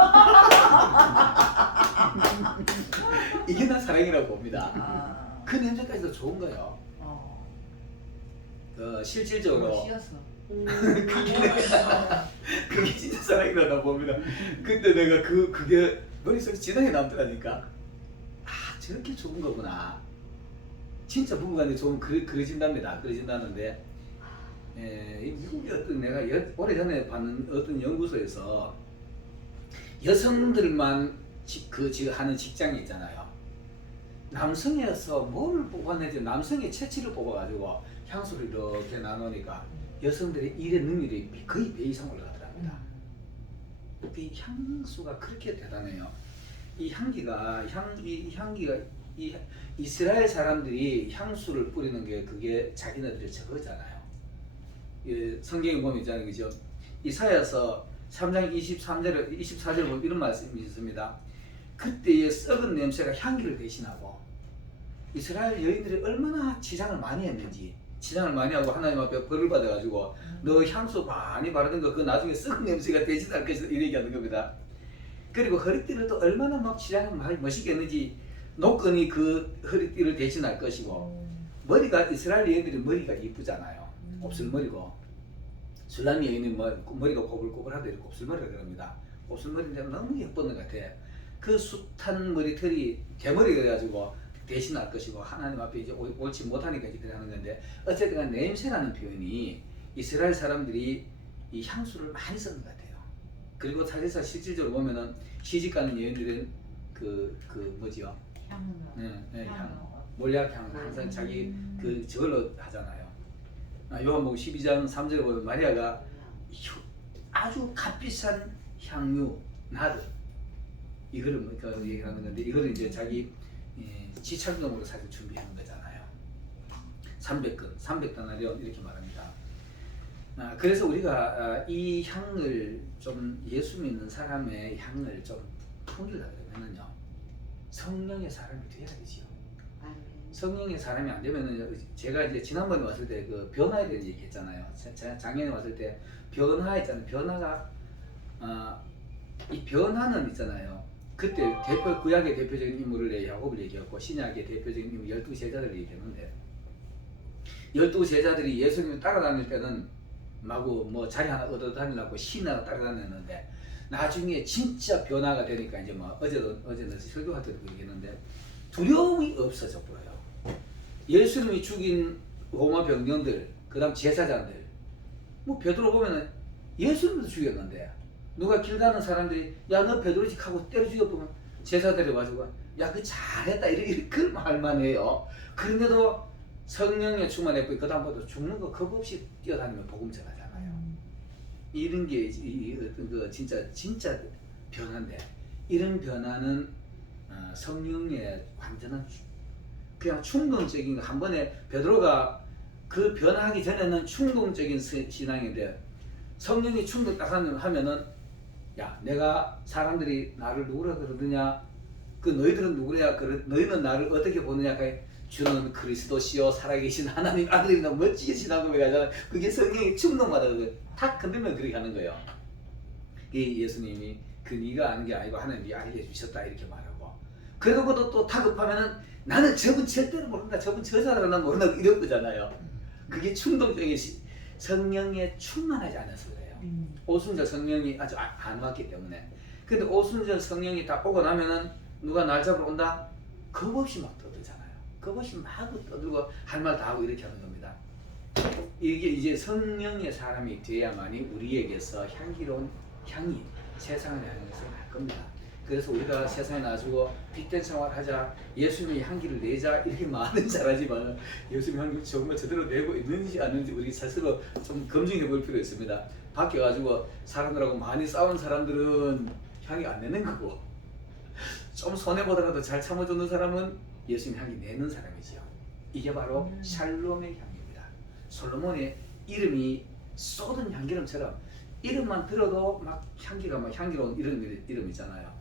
이게 난 사랑이라고 봅니다. 그 냄새까지도 좋은 거예요. 실질적으로 그게 진짜 사랑이라고 봅니다. 근데 내가 그게 머릿속에 지렁이 남더라니까. 아, 저렇게 좋은 거구나. 진짜 부부간에 좋은 그려진답니다. 그려진다는데, 이 미국의 어떤 내가 오래전에 봤는 어떤 연구소에서 여성들만 하는 직장이 있잖아요. 남성에서 뭐를 뽑아내지, 남성의 체취를 뽑아가지고 향수를 이렇게 나누니까 여성들의 일의 능률이 거의 배 이상 올라가더랍니다. 이 향수가 그렇게 대단해요. 이 향기가 이 이스라엘 사람들이 향수를 뿌리는 게 그게 자기네들의 저거잖아요. 성경에 보면 있잖아요, 그죠? 이사야서 3장 24절에 보면 이런 말씀이 있습니다. 그때의 썩은 냄새가 향기를 대신하고, 이스라엘 여인들이 얼마나 지장을 많이 했는지, 지장을 많이 하고 하나님 앞에 벌을 받아가지고 너 향수 많이 바르는 거 그 나중에 썩은 냄새가 대신할 것이다 이렇게 얘기하는 겁니다. 그리고 허리띠를 또 얼마나 막 지장을 많이 멋있겠는지 노끈이 그 허리띠를 대신할 것이고, 머리가 이스라엘 여인들이 머리가 이쁘잖아요. 곱슬머리고, 술람 여인은 머리가 꼬불꼬불하다 곱슬머리라 그럽니다. 곱슬머리인데 너무 예쁜 것 같아. 그 숱한 머리털이 대머리가 돼가지고 대신할 것이고, 하나님 앞에 이제 옳지 못하니까 이제 그래 하는 건데, 어쨌든 간 냄새라는 표현이 이스라엘 사람들이 이 향수를 많이 쓰는 것 같아요. 그리고 사실상 실질적으로 보면은 시집가는 여인들은 뭐지요? 몰약향 항상 자기 저걸로 하잖아요. 요한복음 12장 3절에 보면 마리아가 아주 값비싼 향유 나드 이거를 얘기하는 건데, 이거를 이제 자기 지창금으로 사실 준비하는 거잖아요. 300데나리온 이렇게 말합니다. 그래서 우리가 이 향을 좀, 예수 믿는 사람의 향을 좀 풍기려고 그러면은요, 성령의 사람이 돼야 되지요. 성령의 사람이 안 되면은, 제가 이제 지난번에 왔을 때 그 변화에 대한 얘기 했잖아요. 작년에 왔을 때 변화 있잖아요. 변화가, 이 변화는 있잖아요. 그때 구약의 대표적인 인물을 야곱을 얘기했고, 신약의 대표적인 인물 12제자들을 얘기했는데, 12제자들이 예수님을 따라다닐 때는 마구 뭐 자리 하나 얻어 다니려고 신하가 따라다녔는데, 나중에 진짜 변화가 되니까 이제 뭐 어제도 설교할 때도 얘기했는데, 두려움이 없어져 버려요. 예수님이 죽인 로마 병령들, 그 다음 제사장들, 뭐 베드로 보면은 예수님도 죽였는데, 누가 길 가는 사람들이 야 너 베드로지 하고 때려 죽여보면 제사들이 와가지고 야 그 잘했다 이렇게 말만 해요. 그런데도 성령에 충만했고, 그 다음부터 죽는 거 겁 없이 뛰어다니면 복음 전하잖아요. 이런 게 그 진짜 변화인데, 이런 변화는 성령의 완전한 그냥 충동적인 한 번에, 베드로가 그 변화하기 전에는 충동적인 신앙인데, 성령이 충동 딱 하면은 야 내가 사람들이 나를 누구라 그러느냐, 그 너희들은 누구냐, 너희는 나를 어떻게 보느냐, 주는 그리스도시요 살아계신 하나님 아들이나 멋지게 신앙을 가잖아. 그게 성령이 충동받아 탁 건들면 그렇게 하는 거예요. 이 예수님이 그 네가 아는 게 아니고 하나님이 알게 해주셨다 이렇게 말하고, 그러고도 또 다급하면은 나는 저분 절대로 모른다, 저분 저 사람은 모른다 이런 거잖아요. 그게 충동적인 성령에 충만하지 않아서 그래요. 오순절 성령이 아주 안 왔기 때문에. 근데 오순절 성령이 다 오고 나면은 누가 날 잡으러 온다? 겁 없이 막 떠들잖아요. 겁 없이 마구 떠들고 할 말 다 하고 이렇게 하는 겁니다. 이게 이제 성령의 사람이 돼야만이 우리에게서 향기로운 향이 세상을 향해서 날 겁니다. 그래서 우리가 세상에 나서고 빛된 생활하자, 예수님의 향기를 내자 이렇게 말은 잘하지만, 예수님의 향기를 정말 제대로 내고 있는지 아닌지 우리 스스로 좀 검증해 볼 필요가 있습니다. 밖에 가지고 사람들하고 많이 싸운 사람들은 향이 안 내는 거고, 좀 손해보더라도 잘 참아주는 사람은 예수님 향기 내는 사람이지요. 이게 바로 샬롬의 향기입니다. 솔로몬의 이름이 쏟은 향기름처럼 이름만 들어도 막 향기가 막 향기로운 이름 있잖아요.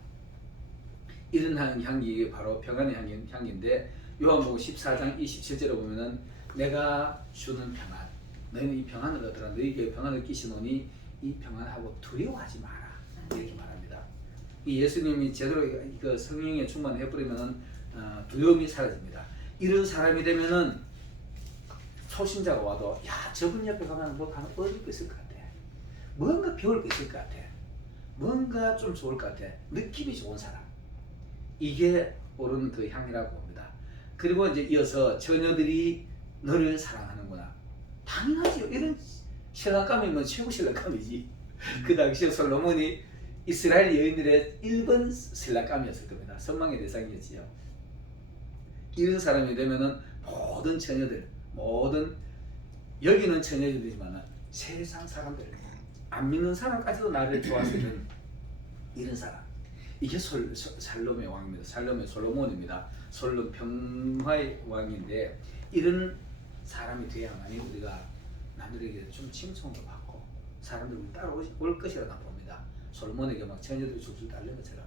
이런 향기 바로 평안의 향기인데, 요한복음 14장 27절에 보면은 내가 주는 평안, 너희는 이 평안을 얻으라, 너희에게 평안을 끼시노니 이 평안하고 두려워하지 마라 이렇게 말합니다. 이 예수님이 제대로 그 성령에 충만해 버리면은 두려움이 사라집니다. 이런 사람이 되면은 초신자가 와도 야 저분 옆에 가면 뭐 가는 얻을 거 있을 것 같아, 뭔가 배울 거 있을 것 같아, 뭔가 좀 좋을 것 같아, 느낌이 좋은 사람, 이게 옳은 그 향이라고 봅니다. 그리고 이제 이어서 처녀들이 너를 사랑하는구나. 당연하죠. 이런 신랑감이면 최고 신랑감이지. 그 당시에 솔로몬이 이스라엘 여인들의 1번 신랑감이었을 겁니다. 선망의 대상이었지요. 이런 사람이 되면은 모든 처녀들, 모든 여기는 처녀들이지만 세상 사람들, 안 믿는 사람까지도 나를 좋아하는 이런 사람. 이게 살롬의 왕입니다. 살롬의 솔로몬입니다. 솔롬 평화의 왕인데 이런 사람이 되어야만이 우리가 남들에게 좀 칭송도 받고 사람들이 따라올 것이라고 봅니다. 솔로몬에게 막 처녀들이 줄줄 따르는 것처럼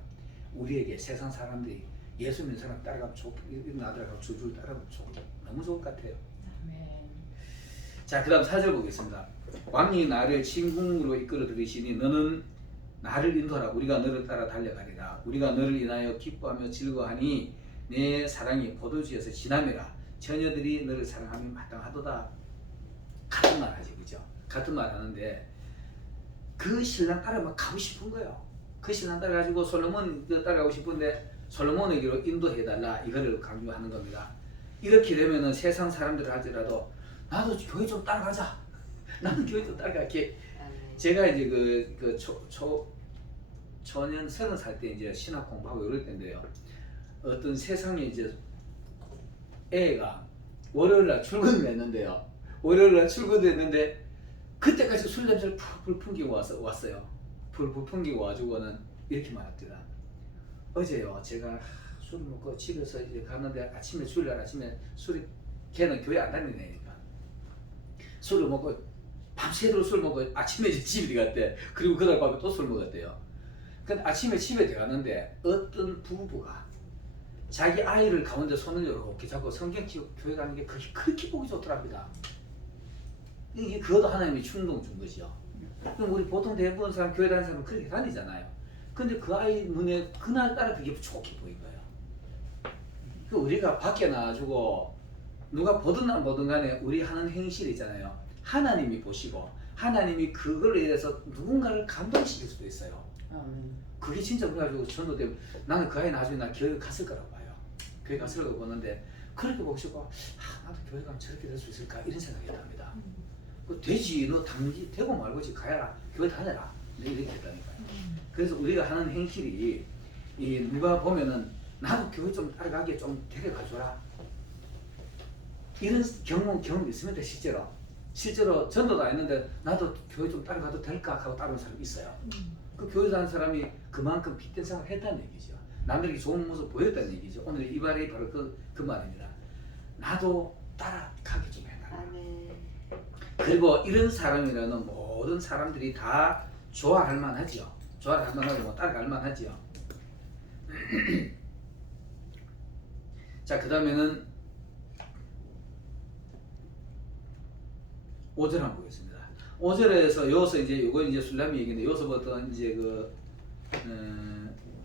우리에게 세상 사람들이 예수 믿는 사람 따라가면 좋고 이런 아들하고 줄줄 따라가면 좋고 너무 좋을 것 같아요. 자, 그 다음 4절 보겠습니다. 왕이 나를 진궁으로 이끌어 들이시니 너는 나를 인도하라. 우리가 너를 따라 달려가리라. 우리가 너를 인하여 기뻐하며 즐거워하니 내 사랑이 포도주에서 진함이라. 처녀들이 너를 사랑하면 마땅하도다. 같은 말 하지, 그죠? 같은 말 하는데 그 신랑 따라 막 가고 싶은 거예요. 그 신랑 따라가지고 솔로몬 따라가고 싶은데 솔로몬에게로 인도해달라. 이거를 강조하는 겁니다. 이렇게 되면은 세상 사람들 하더라도 나도 교회 좀 따라가자. 나는 교회 좀 따라갈게. 제가 이제 초년 30살 때 이제 신학 공부하고 이럴 때인데요. 어떤 세상에 이제 애가 월요일날 출근을 했는데요. 월요일날 출근했는데 그때까지 술 냄새를 풀 풍기고 왔어요. 풀 풍기고 와주고는 이렇게 말합니다. 어제요 제가 술을 먹고 집에서 이제 갔는데 아침에 주일날 아침에 걔는 교회 안 다니는 애니까 술을 먹고 밤새도록 술 먹고 아침에 이제 집에 갔대. 그리고 그날 밤에 또 술 먹었대요. 근데 아침에 집에 들어갔는데 어떤 부부가 자기 아이를 가운데 손을 이렇게 잡고 성경 교회 가는 게 그렇게 보기 좋더랍니다. 이게 그것도 하나님이 충동 준 것이요. 그럼 우리 보통 대부분 사람 교회 다니는 사람은 그렇게 다니잖아요. 근데 그 아이 눈에 그날따라 그게 좋게 보인 거예요. 그 우리가 밖에 나와주고 누가 보든 안 보든 간에 우리 하는 행실 있잖아요. 하나님이 보시고 하나님이 그걸 위해서 누군가를 감동시킬 수도 있어요. 그게 진짜 그래가지고 전도되면 나는 그 아이 나중에 나 교회 갔을 거라고 봐요. 교회 갔을 거라고 보는데 그렇게 보시고 나도 교회 가면 저렇게 될 수 있을까 이런 생각이 납니다. 되지 너 당연히 되고 말고지 가야 교회 다녀라 이렇게 했다니까요. 그래서 우리가 하는 행실이 누가 보면은 나도 교회 좀 따라가게 좀 데려가줘라 이런 경험 있습니다. 실제로 전도도 안 했는데 나도 교회 좀 따라가도 될까 하고 따르는 사람이 있어요. 그 교회 다니는 사람이 그만큼 빗댄 생활을 했다는 얘기죠. 남들에게 좋은 모습 보였다는 얘기죠. 오늘 이 말이 바로 그 말입니다. 나도 따라가게 좀 해달라. 그리고 이런 사람이라는 모든 사람들이 다 좋아할 만하죠. 좋아할 만하고 따라갈 만하죠. 자, 그 다음에는 5절 한번 보겠습니다. 5절에서 여기서 이제 이건 이제 술람미 얘기인데 여기서부터 이제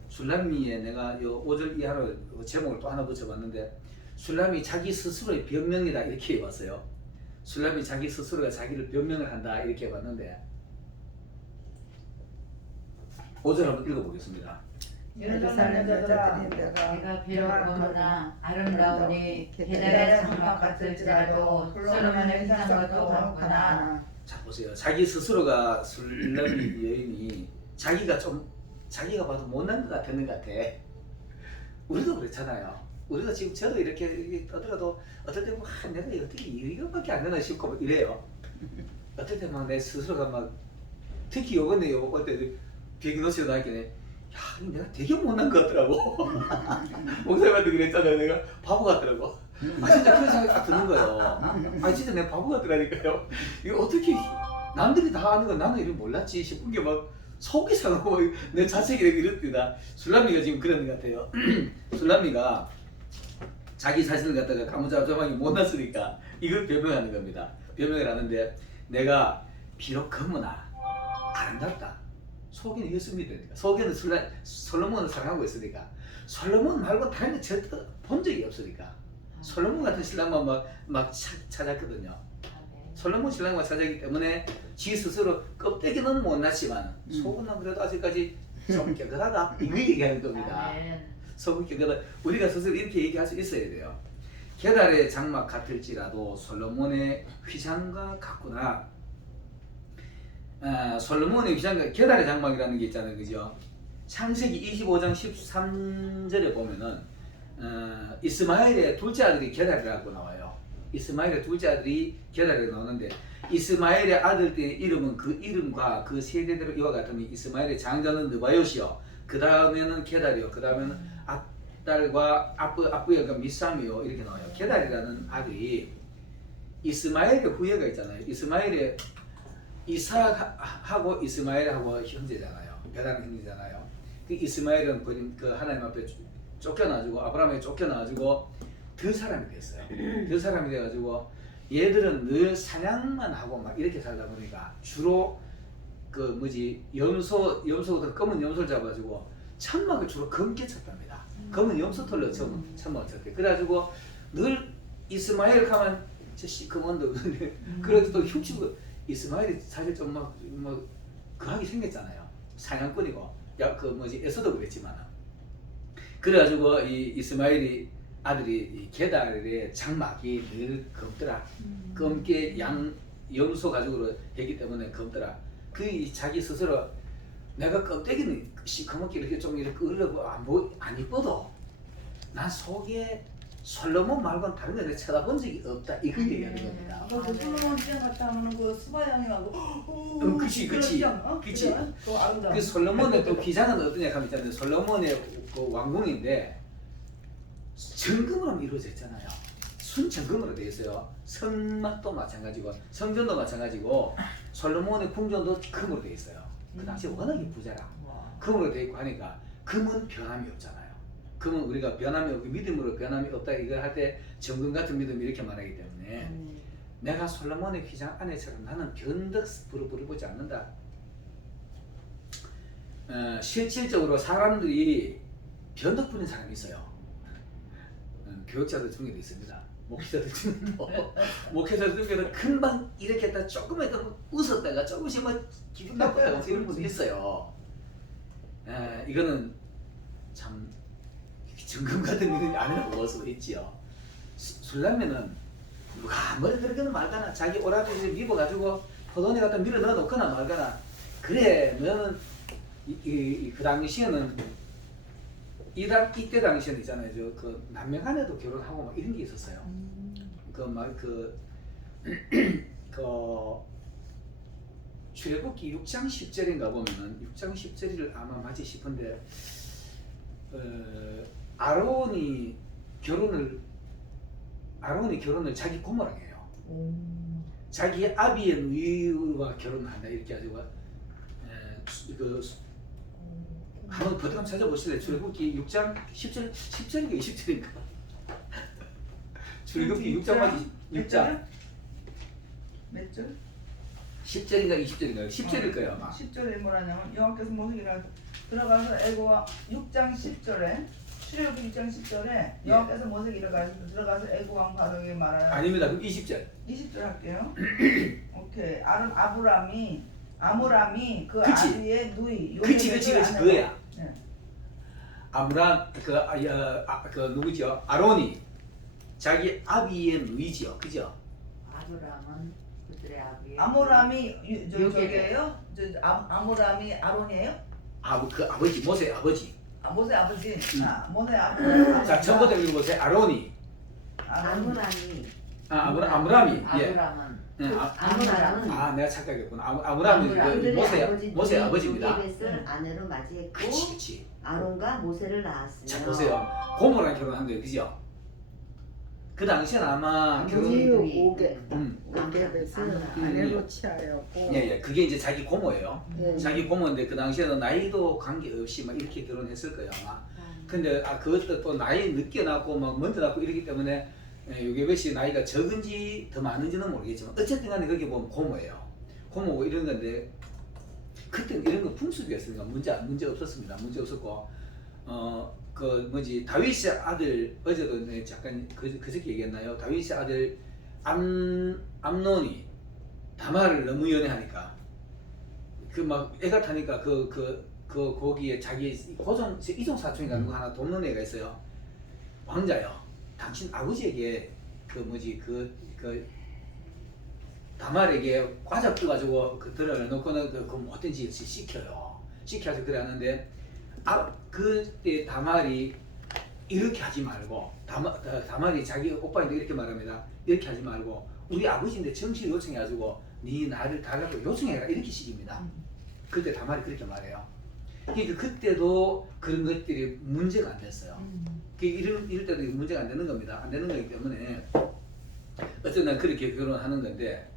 술람미에 내가 요 5절 이하로 제목을 또 하나 붙여봤는데 술람이 자기 스스로의 변명이다 이렇게 해봤어요. 술람이 자기 스스로가 자기를 변명을 한다 이렇게 해봤는데 5절 한번 읽어보겠습니다. 예루살렘 여자들이 내가 비록 너무나 아름다우니 게달의 장막 같을지라도 솔로몬의 휘장과도 같구나. 자 보세요. 자기 스스로가 술람미 여인이 자기가 봐도 못난 것 같은 것 같아. 우리도 그렇잖아요. 우리가 지금 저도 이렇게 떠들어도 어떨 때 내가 어떻게 이거밖에 안 되나 싶고 이래요. 어떨 때 막 내 스스로가 막 특히 요번에 올 때 비행노스에 나왔겠네. 야, 내가 되게 못난 것 같더라고. 목사님한테 그랬잖아요. 내가 바보 같더라고. 진짜 그런 생각이 딱 드는 거예요. 진짜 내가 바보 같더라니까요. 이거 어떻게 남들이 다 아는 거 나는 이런 몰랐지 싶은 게 막 속이 상하고 내 자책이 이랬더라. 술람미가 지금 그런 것 같아요. 술람미가 자기 자신을 갖다가 가무잡잡하게 못났으니까 이걸 변명하는 겁니다. 변명을 하는데 내가 비록 검으나 아름답다. 속에는 예수입니다. 속에는 솔로몬을 사랑하고 있으니까 솔로몬 말고 다른 거 절대 본 적이 없으니까 솔로몬 같은 신랑만 막 찾았거든요. 솔로몬 신랑만 찾았기 때문에 지 스스로 껍데기는 못났지만 속은 그래도 아직까지 좀 깨끗하다 이거 얘기하는 겁니다. 소극적. 그러니까 우리가 스스로 이렇게 얘기할 수 있어야 돼요. 게달의 장막 같을지라도 솔로몬의 휘장과 같구나. 솔로몬의 휘장과 게달의 장막이라는 게 있잖아요, 그죠? 창세기 25장 13절에 보면은 이스마엘의 둘째 아들이 게달이라고 나와요. 이스마엘의 둘째 아들이 게달이라고 나오는데 이스마엘의 아들들의 이름은 그 이름과 그 세대대로 이와 같으니 이스마엘의 장자는 느바요시요. 그 다음에는 게달이요. 그 다음에는 앞달과 앞부여가 미삼이요. 이렇게 나와요. 게달이라는 아들이 이스마엘의 후예가 있잖아요. 이스마엘의 이삭하고 이스마엘하고 형제잖아요. 베다는 형제잖아요. 그 이스마엘은 그 하나님 앞에 쫓겨나가지고 아브라함에 쫓겨나가지고 더 사람이 됐어요. 더 사람이 돼가지고 얘들은 늘 사냥만 하고 막 이렇게 살다 보니까 주로 그 뭐지 염소부터 검은 염소를 잡아가지고 천막을 주로 검게 쳤답니다. 검은 염소털로 천막을 쳤대. 그래가지고 늘 이스마엘 가면 저 시커먼데 그래도 또 흉치고 이스마엘이 사실 좀 막 그하게 생겼잖아요. 사냥꾼이고 그 뭐지 에서도 그랬지만 그래가지고 이 이스마엘이 아들이 이 게달의 장막이 늘 검더라. 검게 염소 가죽으로 했기 때문에 검더라. 그 자기 스스로 내가 껍데기는 시커멓게 이렇게 좀 이렇게 으르고 안 이뻐도 난 속에 솔로몬 말고는 다른 거 내가 쳐다본 적이 없다. 이걸 얘기하는 겁니다. 그 솔로몬 휘장 갔다 오는 그 스바양이하고 그치. 그치. 또 아름다워. 그 솔로몬의 또 기장은 어떠냐 하면 있잖아요. 솔로몬의 그 왕궁인데 정금으로 이루어져 있잖아요. 순정금으로 되어 있어요. 성막도 마찬가지고 성전도 마찬가지고 솔로몬의 궁전도 금으로 되어 있어요. 그 당시 워낙에 부자라 금으로 되어 있고 하니까 금은 변함이 없잖아요. 금은 우리가 변함이 없고 믿음으로 변함이 없다 이걸 할 때 정금 같은 믿음이 이렇게 말하기 때문에 내가 솔로몬의 휘장 안에처럼 나는 변덕 부르보지 않는다. 실질적으로 사람들이 변덕 부리는 사람이 있어요. 교육자들 중에도 있습니다. 목회자들 중에도 목회자들 중에도 금방 이렇게 했다 조금만 더 웃었다가 조금씩 뭐 기분 나쁘다가 이런 분도 있어요. 이거는 참 정금 같은 믿음이 아니라고 볼 수가 있지요. 술라면은 누가 머리 그렇게는 말거나 자기 오라비를 입어가지고 포도원에 갖다 밀어 넣어 놓거나 말거나 그래 너는 그 당시에는 이때 당시에는 있잖아요. 그 남녀간에도 결혼하고 막 이런 게 있었어요. 그 출애굽기 6장 10절인가 보면은 6장 10절을 아마 맞지 싶은데 아론이 결혼을 자기 고모랑 해요. 자기 아비의 누이와 결혼한다 이렇게 가지고 한번 버튼 찾아보실래요? 출애굽기 6장 10절인가 20절인가? 출애굽기 6장 몇 절? 10절인가 20절인가? 10절일 거예요 아마. 10절에 뭐라냐면 여호와께서 모세에게 들어가서 애고와 6장 10절에 출애굽기 6장 10절에 여호와께서 모세에게 들어가서 애고 왕 바로에게 말하여 아닙니다. 그럼 20절. 20절 할게요. 오케이. 아므람이 그 그치. 아비의 누이. 그치 그거야. 네. 아므람 그 누구죠? 아론이 자기 아비의 누이지요, 그죠? 아브라함은 그들의 아비의 아므람이 저게요? 아므람이 아론이에요? 그 아버지 모세 아버지. 모세 아버지. 모세 아버지. 자 처음부터 읽어보세요. 아론이. 아므람이 아므람이. 예. 아브라함은 아므람은 내가 착각했구나. 아므람이 모세 아버지입니다. 요게벳을 아내로 맞이했고 그치. 아론과 모세를 낳았으며. 자 보세요. 고모랑 결혼한 거예요, 그죠? 그 당시엔 아마 요게벳을 아내로 취하였고. 예, 그게 이제 자기 고모예요. 네. 자기 고모인데 그 당시에는 나이도 관계없이 막 이렇게 결혼했을 거예요 아마. 근데 그것도 또 나이 늦게 낳고 막 먼저 낳고 이러기 때문에 요게벳이 나이가 적은지 더 많은지는 모르겠지만 어쨌든 간에 거기 보면 고모예요. 고모고 이런 건데 그때 이런 거 풍습이었으니까 문제 없었습니다. 문제 없었고 그 뭐지 다윗의 아들 어제도 잠깐 그저께 얘기했나요? 다윗의 아들 암논이 다말을 너무 연애하니까 그 막 애가 타니까 그 그 거기에 자기 고종 이종 사촌인가 누구 하나 돕는 애가 있어요. 왕자요. 당신 아버지에게 그 뭐지 그 다말에게 과자 떠가지고 그 들어를 놓고는 그 못된 짓을 시켜요. 시켜서 그래 하는데 그때 다말이 이렇게 하지 말고 다말이 자기 오빠인데 이렇게 말합니다. 이렇게 하지 말고 우리 아버지인데 정치를 요청해가지고 네 나를 달라고 요청해라 이렇게 시킵니다. 그때 다말이 그렇게 말해요. 그러니까 그때도 그런 것들이 문제가 안 됐어요. 이럴 때도 문제가 안 되는 겁니다. 안 되는 거기 때문에 어쨌든 그렇게 결혼하는 건데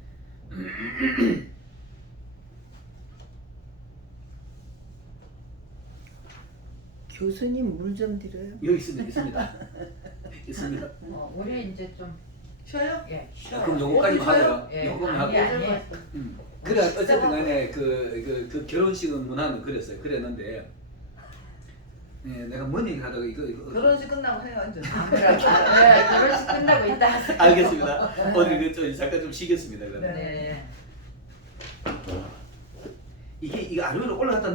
교수님 물 좀 드려요. 여기 있습니다. 있습니다. 우리 이제 좀 쉬어요? 예. 그럼 요거까지 하고요. 예. 요거만 하고. 아니. 그래 어쨌든 간에 그 결혼식은 문화는 그랬어요. 그랬는데 내가 뭔 얘기 하다가 이거 결혼식 끝나고 해요 이제. 네, 결혼식 끝나고 있다 하세요. 알겠습니다. 오늘 잠깐 좀 쉬겠습니다. 그러면. 네. 이게 아래로 올라갔다 내려